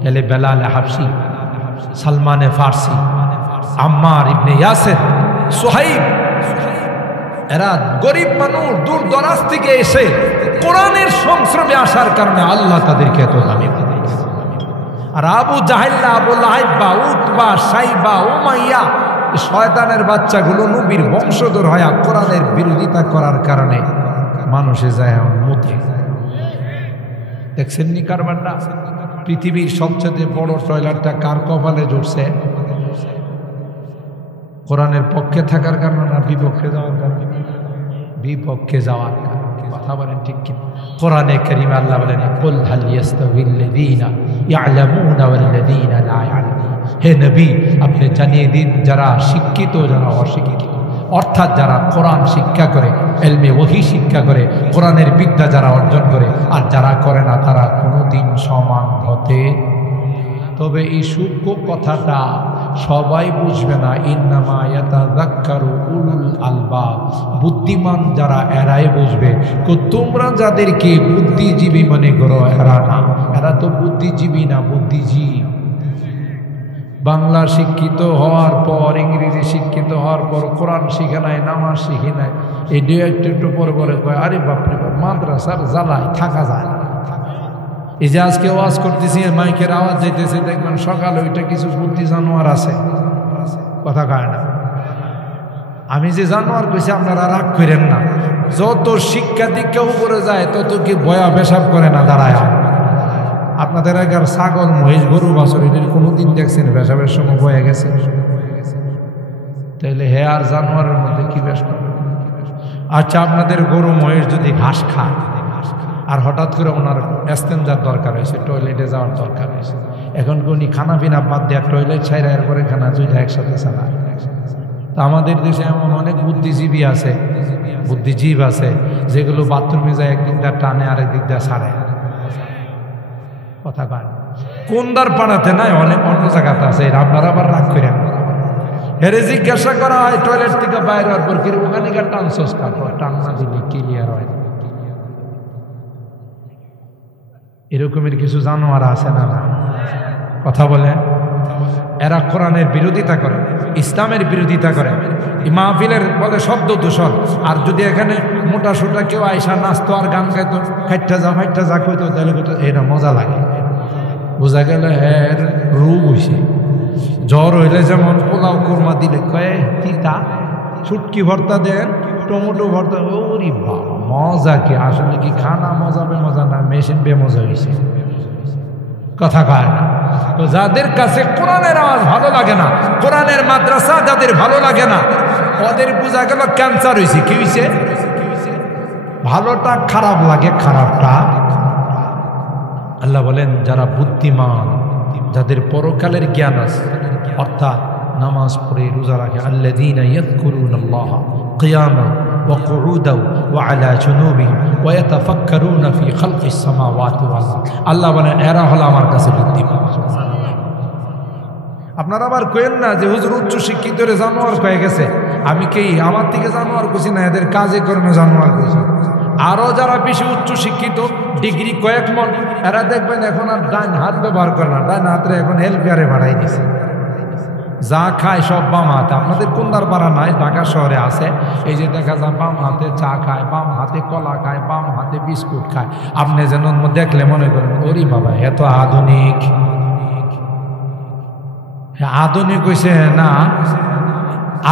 তাহলে বেলাল হাবশি, সালমানে ফার্সি, আম্মার ইবনে ইয়াসির, সুহাইব, এরা গরিব মানুষ, দূর দরাজ থেকে এসে কোরআনের সংস্রবে আসার কারণে আল্লাহ তাদেরকে এত দামি বানিয়েছে। আর আবু জাহেল, আবু লাহাব, উতবা, সাইবা, উমাইয়া, শয়তানের বাচ্চাগুলো নবীর বংশধর হয়ে কোরআনের বিরোধিতা করার কারণে মানুষে যায় মুতে। দেখছেন নি কারবারটা? পৃথিবীর সবচেয়ে বড় টয়লেটটা কার কপালে জুটছে? কোরআনের পক্ষে থাকার কারণে না বিপক্ষে যাওয়ার কারণে? বিপক্ষে যাওয়ার কারণে। কথা বলেন ঠিক কি? কোরআনে কারীমে আল্লাহ বলেন, কুল হাল ইয়াস্তাবিল্লাযীনা ইয়ালামুনা ওয়াল্লাযীনা লা ইয়ালামুন। হে নবী, আপনি জানিয়ে দিন যারা শিক্ষিত, যারা অশিক্ষিত, অর্থাৎ যারা কোরআন শিক্ষা করে, ইলমে ওহী শিক্ষা করে, কোরআনের বিদ্যা যারা অর্জন করে আর যারা করে না, তারা কোনোদিন সমান হতে। তবে এই সূক্ষ্ম কথাটা সবাই বুঝবে না। ইন্নামা ইয়াতাযাক্কারু উলুল আলবাব, বুদ্ধিমান যারা এরাই বুঝবে। তোমরা যাদেরকে বুদ্ধিজীবী মনে করো এরা না, এরা তো বুদ্ধিজীবী না, বুদ্ধিজীব। বাংলা শিক্ষিত হওয়ার পর, ইংরেজি শিক্ষিত হওয়ার পর কোরআন শিখে নাই, নামাজ শিখে নাই, এই দু একটু পরে পরে কয় আরে বাপরে বাপ, মাদ্রাসার জ্বালায় থাকা যায় না। এই যে আজকে ওয়াজ করতেছি, মাইকের আওয়াজ যাইতেছে, দেখবেন সকালে ওইটা কিছু বুদ্ধি জানোয়ার আছে, কথা কয় না। আমি যে জানোয়ার কইছি আপনারা রাগ করেন না, যত শিক্ষা দীক্ষা উপরে যায় তত কি বয়া পেশাব করে না দাঁড়ায়। আপনাদের এগার ছাগল, মহিষ, গরু, বাছুর এদের কোনোদিন দেখছেন পেশাবের সময় বয়ে গেছে? তাইলে হে আর জানোয়ারের মধ্যে কি বেশ? আচ্ছা, আপনাদের গরু মহিষ যদি ঘাস খায় আর হঠাৎ করে ওনার এস্তেঞ্জার দরকার হয়েছে, টয়লেটে যাওয়ার দরকার হয়েছে, এখন কি উনি খানা পিনা বাদ দেওয়া টয়লেট ছাইরা এরপরে খানা দুইটা একসাথে চালায়? তা আমাদের দেশে এমন অনেক বুদ্ধিজীবী আছে, বুদ্ধিজীব আছে, যেগুলো বাথরুমে যায় একদিক দিয়ে টানে আর একদিক দিয়ে ছাড়ে, কথা কয়। কোনদার পাড়াতে নাই, অনেক অন্য জায়গাতে আছে, আপনারা আবার রাগ করেন। হেরে জিজ্ঞাসা করা হয় টয়লেট থেকে বাইরে হওয়ার পর, কি ওখানে টানছস কাপড়, টান না দিলে ক্লিয়ার হয়। এরকমের কিছু জানোয়ার আছে না? কথা বলে। এরা কোরআনের বিরোধিতা করে, ইসলামের বিরোধিতা করে, মাহফিলের বলে শব্দ দূষণ। আর যদি এখানে মোটা সোটা কেউ আইসা নাচতো আর গান গাইতো, ফাইটটা যা কইতো, তাহলে কইতো এটা মজা লাগে। বোঝা গেল এর রোগ হইছে। জ্বর হইলে যেমন পোলাও কোরমা দিলে কয়ে তিতা, ছুটকি ভর্তা দেন, টমেটো ভর্তা, ওরি বাবা মজা। কি আসলে কি খানা মজা বেমজা না, মেশিন বেমজা হয়েছে, কথা কয় না। তো যাদের কাছে কোরআনের আওয়াজ ভালো লাগে না, কোরআনের মাদ্রাসা যাদের ভালো লাগে না, ওদের বোঝা গেল ক্যান্সার হয়েছে। কি হয়েছে? ভালোটা খারাপ লাগে, খারাপটা। আল্লাহ বলেন যারা বুদ্ধিমান, যাদের পরকালের জ্ঞান আছে, অর্থাৎ নামাজ পড়ে রোজা রাখে, আল্লাযীনা ইয়াযকুরুনাল্লাহা কিয়ামান ওয়া কুউদান ওয়া আলা জুনুবিহিম ওয়া ইয়াতাফাক্কারুনা ফি খালকিস সামাওয়াতি ওয়াল আরদ। আল্লাহ বলেন এরা হলো আমার কাছে বুদ্ধিমান। আপনারা আবার কইেন না যে হুজুর উচ্চ শিক্ষিতরে জানোয়ার হয়ে গেছে। আমি কি আমার থেকে জানোয়ার কইছি না, এদের কাজে কর্মে জানোয়ার কইছি। আরো যারা বেশি উচ্চ শিক্ষিত, ডিগ্রি কয়েক মন, এরা দেখবেন এখন আর ডান হাত ব্যবহার করে না, ডান হাতে এখন হেলপিয়ারে বাড়াই দিছে। যা খায় সব বাম হাতে। আপনাদের কোন্দার পাড়া নাই, ঢাকা শহরে আছে, এই যে দেখা যায় বাম হাতে চা খায়, বাম হাতে কলা খায়, বাম হাতে বিস্কুট খায়। আপনি যেন দেখলে মনে করেন ওরে বাবা এত আধুনিক। আধুনিক হইছে না,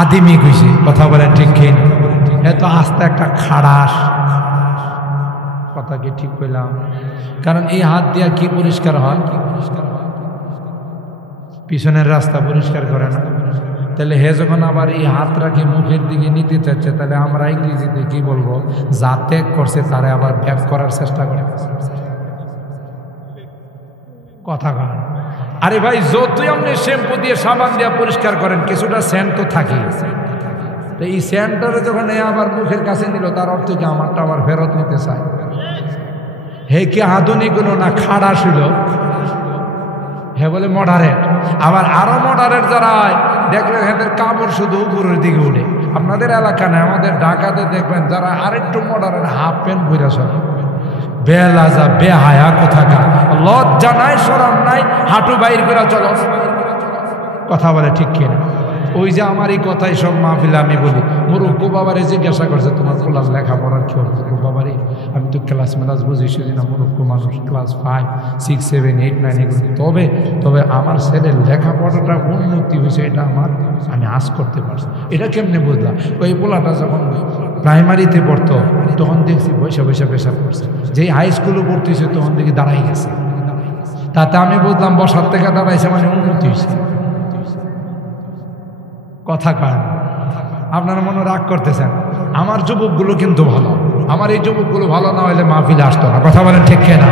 আদিমিক হইছে, কথা বলেন ঠিক কি? এত আস্তে একটা খাড়াস, কথা কি ঠিক কইলাম? কারণ এই হাত দিয়া কি পরিষ্কার হয়? পিছনের রাস্তা পরিষ্কার করে না। তাহলে হে যখন আবার এই হাত রাখে মুখের দিকে নিতে চাচ্ছে, তাহলে আমরা ইংরেজিতে কি বলবো? যা ত্যাগ করছে তারা আবার ব্যাক করার চেষ্টা করে, কথা কয়। আরে ভাই, যতই আপনি শ্যাম্পু দিয়ে সাবান দিয়ে পরিষ্কার করেন, কিছুটা সেন্ট তো থাকে। এই সেন্টটারে যখন এ আবার মুখের কাছে নিল, তার অর্থ কি আমারটা আবার ফেরত নিতে চায়? হে কি আধুনিক হলো না খাড়া ছিল? হে বলে মডারেট। আবার আরো মডারেট যারা দেখবেন এদের কাপড় শুধু উপরের দিকে উঠে। আপনাদের এলাকা না, আমাদের ঢাকাতে দেখবেন যারা আরেকটু মডারেট হাফ প্যান্ট পরে চলে, বেলাজা বেহায়া কোথাকার, লজ্জা নাই শরম নাই, হাঁটু বাইর করে চলো, কথা বলে ঠিক কিনা? ওই যে আমার এই কথাই সব মাহফিলে আমি বলি, মুরুক্কু বাবারে জিজ্ঞাসা করছে তোমার পোলার লেখাপড়ার কি হবে? বাবারে আমি তো ক্লাস মেলাস বুঝেছি না, মুরুক্কু মানুষ ক্লাস 5, 6, 7, 8, 9 এগুলো। তবে আমার ছেলের লেখাপড়াটা উন্নতি হয়েছে, এটা আমি আজ করতে পারছি। এটা কেমনে বুঝলাম? ওই পোলাটা যখন প্রাইমারিতে পড়তো তখন দেখছি বৈশা পেশাব করছে, যেই হাই স্কুলে পড়তেছে তখন দেখি দাঁড়াই গেছে। তাতে আমি বুঝলাম বসার থেকে দাঁড়াইছে মানে উন্নতি হয়েছে, কথা কয়। আপনারা মনে রাগ করতেছেন, আমার যুবকগুলো কিন্তু ভালো, আমার এই যুবকগুলো ভালো না হলে মাহফিলে আসতো না, কথা বলেন ঠিক কিনা?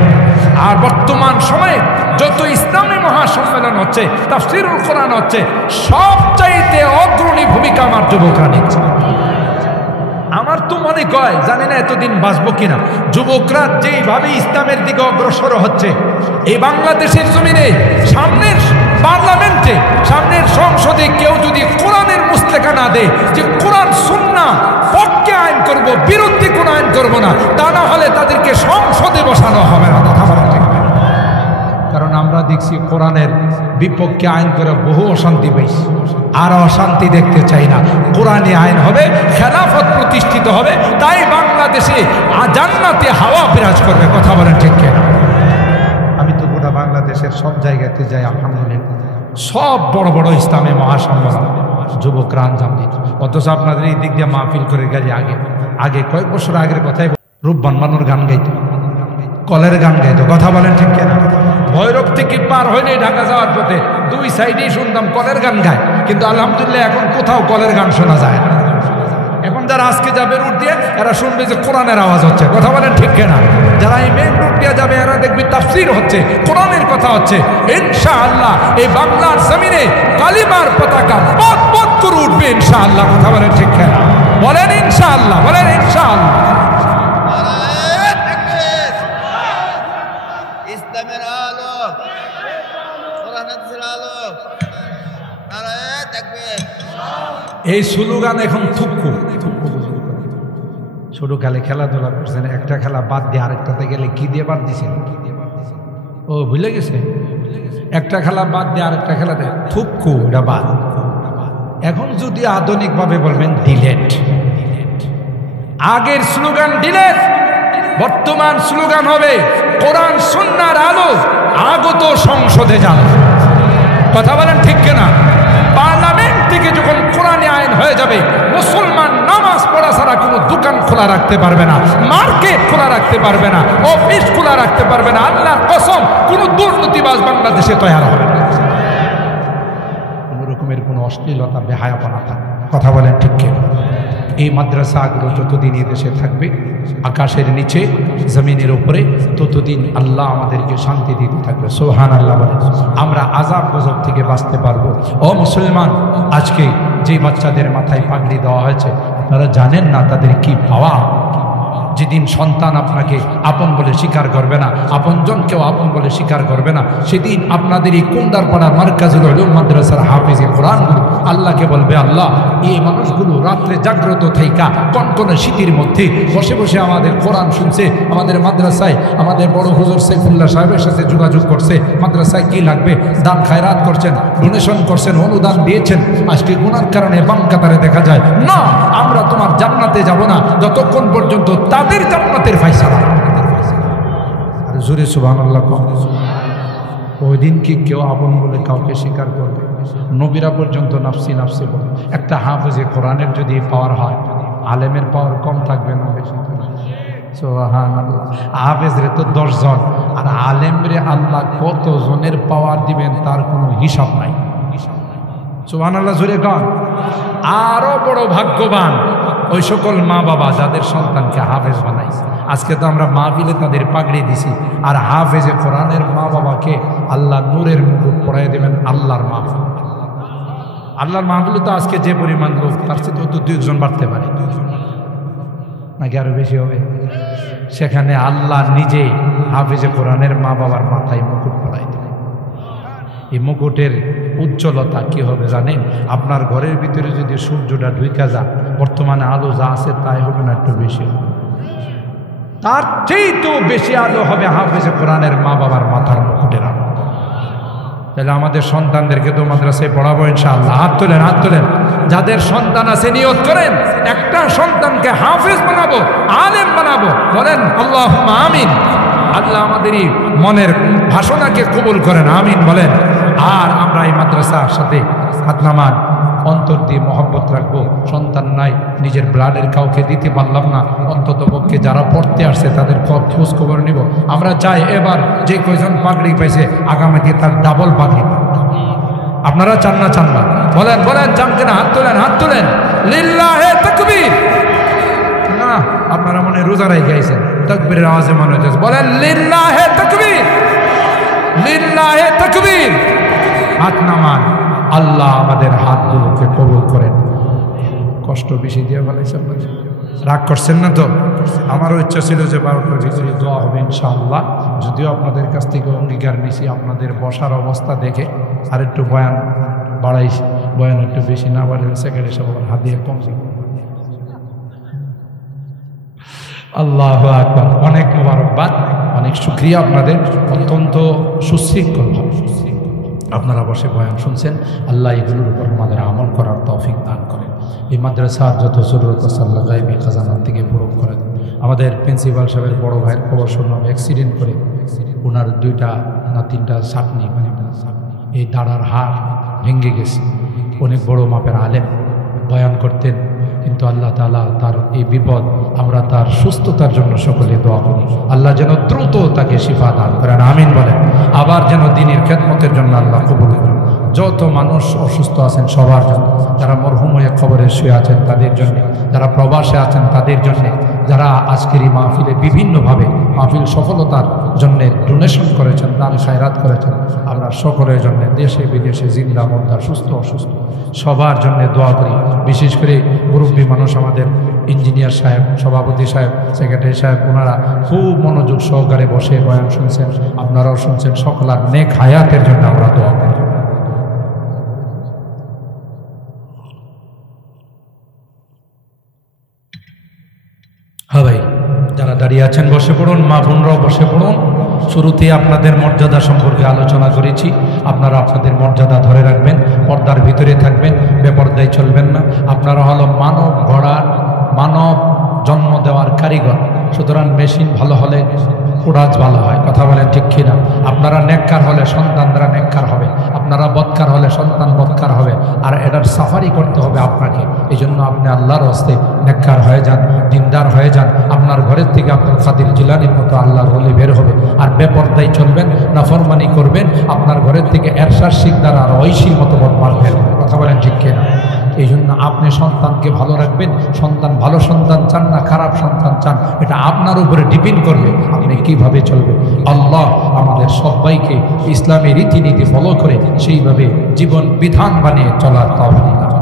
আর বর্তমান সময়ে যত ইসলামী মহাসম্মেলন হচ্ছে, তাফসীরুল কোরআন হচ্ছে, সবচাইতে অগ্রণী ভূমিকা আমার যুবকরা নিচ্ছে। আমার তো মনে কয়, জানি না এতদিন বাঁচবো কিনা, যুবকরা যেইভাবে ইসলামের দিকে অগ্রসর হচ্ছে এই বাংলাদেশের জমিনে, সামনের পার্লামেন্টে, সামনের সংসদে কেউ যদি কোরআনের মুসলেখা না দেয় যে কোরআন সুন্নাহ পক্ষে আইন করব, বিরুদ্ধে কোন আইন করব না, তা না হলে তাদেরকে সংসদে বসানো হবে না। কথা বলা ঠিক না? কারণ আমরা দেখছি কোরআনের বিপক্ষে আইন করে বহু অশান্তি পেয়েছি, আর অশান্তি দেখতে চাই না। কোরআনে আইন হবে, খেলাফত প্রতিষ্ঠিত হবে, তাই বাংলাদেশে জান্নাতে হাওয়া বিরাজ করবে। কথা বলেন ঠিক কিনা? আমি তো গোটা বাংলাদেশের সব জায়গাতে যাই, আলহামদুলিল্লাহ সব বড় বড় ইসলামী মহাসম্মেলন যুবকরা আঞ্জাম দিত, অথচ আপনাদের এই দিক দিয়ে মাহফিল করে গেলে আগে কয়েক বছর আগের কথাই রূপবান মানুর গান গাইতো, কলের গান গাইতো। কথা বলেন ঠিক কিনা? ভৈরব থেকে পার হইলে ঢাকা যাওয়ার পথে দুই সাইডেই শুনতাম কলের গান গায়, কিন্তু আলহামদুলিল্লাহ এখন কোথাও কলের গান শোনা যায় না। এখন যারা আজকে যাবে রুট দিয়ে, এরা শুনবে যে কোরআনের আওয়াজ হচ্ছে। কথা বলেন ঠিক কিনা? যারা এই মেন রুট দিয়ে যাবে, এরা দেখবে তাফসীর হচ্ছে, কোরআনের কথা হচ্ছে। ইনশাআল্লাহ এই বাংলার জমিনে কালিমার পতাকা পথ পথ করে উঠবে ইনশাআল্লাহ। কথা বলেন ঠিক কিনা? বলেন ইনশাআল্লাহ, বলেন ইনশাআল্লাহ। ইসলামের আলো, কোরআনের আলো, নারায়ে তাকবীর। এই স্লোগান এখন থুক্কু ছোট কালে খেলাধুলা করছেন, একটা খেলা বাদ দিয়ে আরেকটাতে গেলে কি দিয়ে বাদ দিছেন? ও ভুলে গেছে? একটা খেলা বাদ দিয়ে আরেকটা খেলাতে থুক্কু, এটা বাদ। এখন যদি আধুনিকভাবে বলবেন ডিলেট। আগের স্লোগান ডিলেট, বর্তমান স্লোগান হবে কোরআন সুন্নাহর আলো আগত সংসদে যান। কথা বলেন ঠিক কিনা? পার্লামেন্ট থেকে যখন কোরআনে আইন হয়ে যাবে, মুসলমান নামাজ পড়া ছাড়া কোনো দোকান খোলা রাখতে পারবে না, মার্কেট খোলা রাখতে পারবে না, অফিস খোলা রাখতে পারবে না। আল্লাহর কসম, কোনো দুর্নীতিবাজ বাংলাদেশে তৈরি হবে না। কোনো রকমের কোনো অশ্লীলতা, বেহায়াপনা থাকবে। কথা বলেন ঠিক কিনা? এই মাদ্রাসাগুলো যতদিন এই দেশে থাকবে, আকাশের নিচে জমিনের উপরে, ততদিন আল্লাহ আমাদেরকে শান্তি দিতে থাকবে। সুবহানাল্লাহ বলেন। আমরা আযাব গজব থেকে বাঁচতে পারবো। ও মুসলমান, আজকে যে বাচ্চাদের মাথায় পাগড়ি দেওয়া হয়েছে, আপনারা জানেন না তাদের কি পাওয়া। যেদিন সন্তান আপনাকে আপন বলে স্বীকার করবে না, আপনজনকেও আপন বলে স্বীকার করবে না, সেদিন আপনাদের এই কুন্দারপাড়া মার্কাজুল উলুম মাদ্রাসার হাফেজে কোরআনগুলো আল্লাহকে বলবে, আল্লাহ এই মানুষগুলো রাত্রে জাগ্রত থাইকা কনকনে শীতের মধ্যে বসে বসে আমাদের কোরআন শুনছে, আমাদের মাদ্রাসায় আমাদের বড় হুজুর সাইফুল্লাহ সাহেবের সাথে যোগাযোগ করছে, মাদ্রাসায় কি লাগবে দান খায়রাত করছেন, ডোনেশন করছেন, অনুদান দিয়েছেন। আজকে গুনার কারণে বাম কাতারে দেখা যায় না। আমরা তোমার জান্নাতে যাব না যতক্ষণ পর্যন্ত তাদের জান্নাতের ফয়সালা। আর জোরে সুবহানাল্লাহ। ওই দিন কি কেউ আপন বলে কাউকে স্বীকার করবে? নবীরা পর্যন্ত নাফসি নাফসি বলে। একটা হাফেজে কোরআনের যদি পাওয়ার হয়, আলেমের পাওয়ার কম থাকবে না বেশি? সুবহানাল্লাহ। হাফেজরে তো 10 জন, আর আলেমরে আল্লাহ কত জনের পাওয়ার দিবেন তার কোনো হিসাব নাই। সুবহানাল্লাহ জোরে গান। আরো বড় ভাগ্যবান ওই সকল মা বাবা যাদের সন্তানকে হাফেজ বানাইছে। আজকে তো আমরা মাহফিলে তাদের পাগড়ি দিছি, আর হাফেজে কোরআনের মা বাবাকে আল্লাহ নূরের মুকুট পরাই দেবেন আল্লাহর মাহফিল। আল্লাহর মাহফিলে তো আজকে যে পরিমাণ লোক, তার সাথে তো 2 জন বাড়তে পারে নাকি আরো বেশি হবে? সেখানে আল্লাহ নিজেই হাফেজে কোরআনের মা বাবার মাথায় মুকুট পরাই দেবেন। এই মুকুটের উজ্জ্বলতা কি হবে জানেন? আপনার ঘরের ভিতরে যদি সূর্যটা ঢুইকা যায়, বর্তমানে আলো যা আছে তাই হবে না, একটু বেশি হবে, তার চেয়ে তো বেশি আলো হবে হাফেজে কোরআনের মা বাবার মাথার মুকুটের আলো। তাহলে আমাদের সন্তানদেরকে তো মাদ্রাসায় পড়াবো ইনশাআল্লাহ। হাত তোলেন, হাত তোলেন। যাদের সন্তান আছে নিয়ত করেন একটা সন্তানকে হাফেজ বানাবো, আলেম বানাবো। বলেন আল্লাহুম্মা আমিন। আল্লাহ আমাদের এই মনের ভাষণাকে কবুল করেন, আমিন বলেন। আর আমরা এই মাদ্রাসার সাথে হাত নামান, অন্তর দিয়ে মহব্বত রাখবো। সন্তান নাই, নিজের ব্লাডের কাউকে দিতে পারলাম না, অন্তত পক্ষে যারা পড়তে আসছে তাদের খোঁজ খবর নিব। আমরা চাই এবার যে কয়জন পাগড়ি পাইছে আগামীতে তার ডাবল পাগড়ি। আপনারা চান না? চান না? বলেন, বলেন চান কিনা? হাত তোলেন, হাত তোলেন। লিল্লাহে তাকবীর। না, আপনারা মনে রোজা রেখে গেছেন, তাকবীরের আওয়াজে মনে হচ্ছে। বলেন লিল্লাহে তাকবীর, লিল্লাহে তাকবীর। হাত নামান। আল্লাহ আমাদের হাতগুলোকে কবুল করেন। কষ্ট বেশি দিয়ে বলেছেন, রাগ করছেন না তো? আমারও ইচ্ছা ছিল যে 12টার ভিতরে দোয়া হবে ইনশাআল্লাহ। যদিও আপনাদের কাছ থেকে অঙ্গীকার নিছি, আপনাদের বসার অবস্থা দেখে আর একটু বয়ান বাড়াইছি, বয়ান একটু বেশি না বাড়লে সেকেন্ডে সব আবার হাত দিয়ে কমছে। আল্লাহু আকবার, অনেক মোবারকবাদ, অনেক শুকরিয়া আপনাদের, অত্যন্ত সুশৃঙ্খল আপনারা বসে বয়ান শুনছেন। আল্লাহ এগুলোর উপর আমাদের আমল করার তৌফিক দান করেন। এই মাদ্রাসার যত জরুরত আল্লাহ গায়বী খাজানার থেকে পূরণ করেন। আমাদের প্রিন্সিপাল সাহেবের বড় ভাইয়ের খবর শুনলাম অ্যাক্সিডেন্ট করে ওনার 2টা না 3টা ছাকনি, মানে এই দাঁড়ার হাড় ভেঙে গেছে। অনেক বড় মাপের আলেম, বয়ান করতেন, কিন্তু আল্লাহ তাআলা তার এই বিপদ, আমরা তার সুস্থতার জন্য সকলে দোয়া করি। আল্লাহ যেন দ্রুত তাকে শিফা দান করেন, আমিন বলেন। আবার যেন দ্বীনের খেদমতের জন্য আল্লাহ কবুল করেন। যত মানুষ অসুস্থ আছেন সবার জন্য, যারা মরহুম হয়ে কবরে শুয়ে আছেন তাদের জন্য, যারা প্রবাসে আছেন তাদের জন্য, যারা আজকের এই মাহফিলে বিভিন্নভাবে মাহফিল সফলতার জন্য ডোনেশন করেছেন, দান খায়রাত করেছেন, আমরা সকলের জন্য, দেশে বিদেশে জিন্দা মুর্দা সুস্থ অসুস্থ সবার জন্য দোয়া করি। বিশেষ করে মুরব্বী মানুষ আমাদের ইঞ্জিনিয়ার সাহেব, সভাপতি সাহেব, সেক্রেটারি সাহেব, ওনারা খুব মনোযোগ সহকারে বসে বয়ান শুনছেন, আপনারাও শুনছেন। সকলের নেক হায়াতের জন্য আমরা দোয়া করি। হ্যাঁ ভাই, যারা দাঁড়িয়ে আছেন বসে পড়ুন, মা বোনরাও বসে পড়ুন। শুরুতে আপনাদের মর্যাদা সম্পর্কে আলোচনা করেছি, আপনারা আপনাদের মর্যাদা ধরে রাখবেন, পর্দার ভিতরে থাকবেন, বেপর্দায় চলবেন না। আপনারা হলো মানব গড়ার, মানব জন্ম দেওয়ার কারিগর, সুতরাং মেশিন ভালো হলে পোড়াজ ভালো হয়, কথা বলেন ঠিক কিনা? আপনারা নেককার হলে সন্তানরা নেককার হবে, আপনারা বদকার হলে সন্তান বদকার হবে, আর এটার সাফারি করতে হবে আপনাকে। এই জন্য আপনি আল্লাহর হস্তে নেককার হয়ে যান, দিনদার হয়ে যান। আপনার ঘরের থেকে আব্দুল কাদের জিলানীর মতো আল্লাহর ওলি বের হবে। আর বেপরদায় চলবেন, নাফরমানি করবেন, আপনার ঘরের থেকে এরশাদ শিকদার আর ঐশীর মতো বদমাশ বের হবে, কথা বলেন ঠিক কিনা? এই জন্য আপনি সন্তানকে ভালো রাখবেন। সন্তান ভালো সন্তান চান না খারাপ সন্তান চান, এটা আপনার উপরে ডিপেন্ড করবে আপনি কিভাবে চলবেন। আল্লাহ আমাদের সবাইকে ইসলামের রীতিনীতি ফলো করে সেইভাবে জীবন বিধান বানিয়ে চলার তৌফিক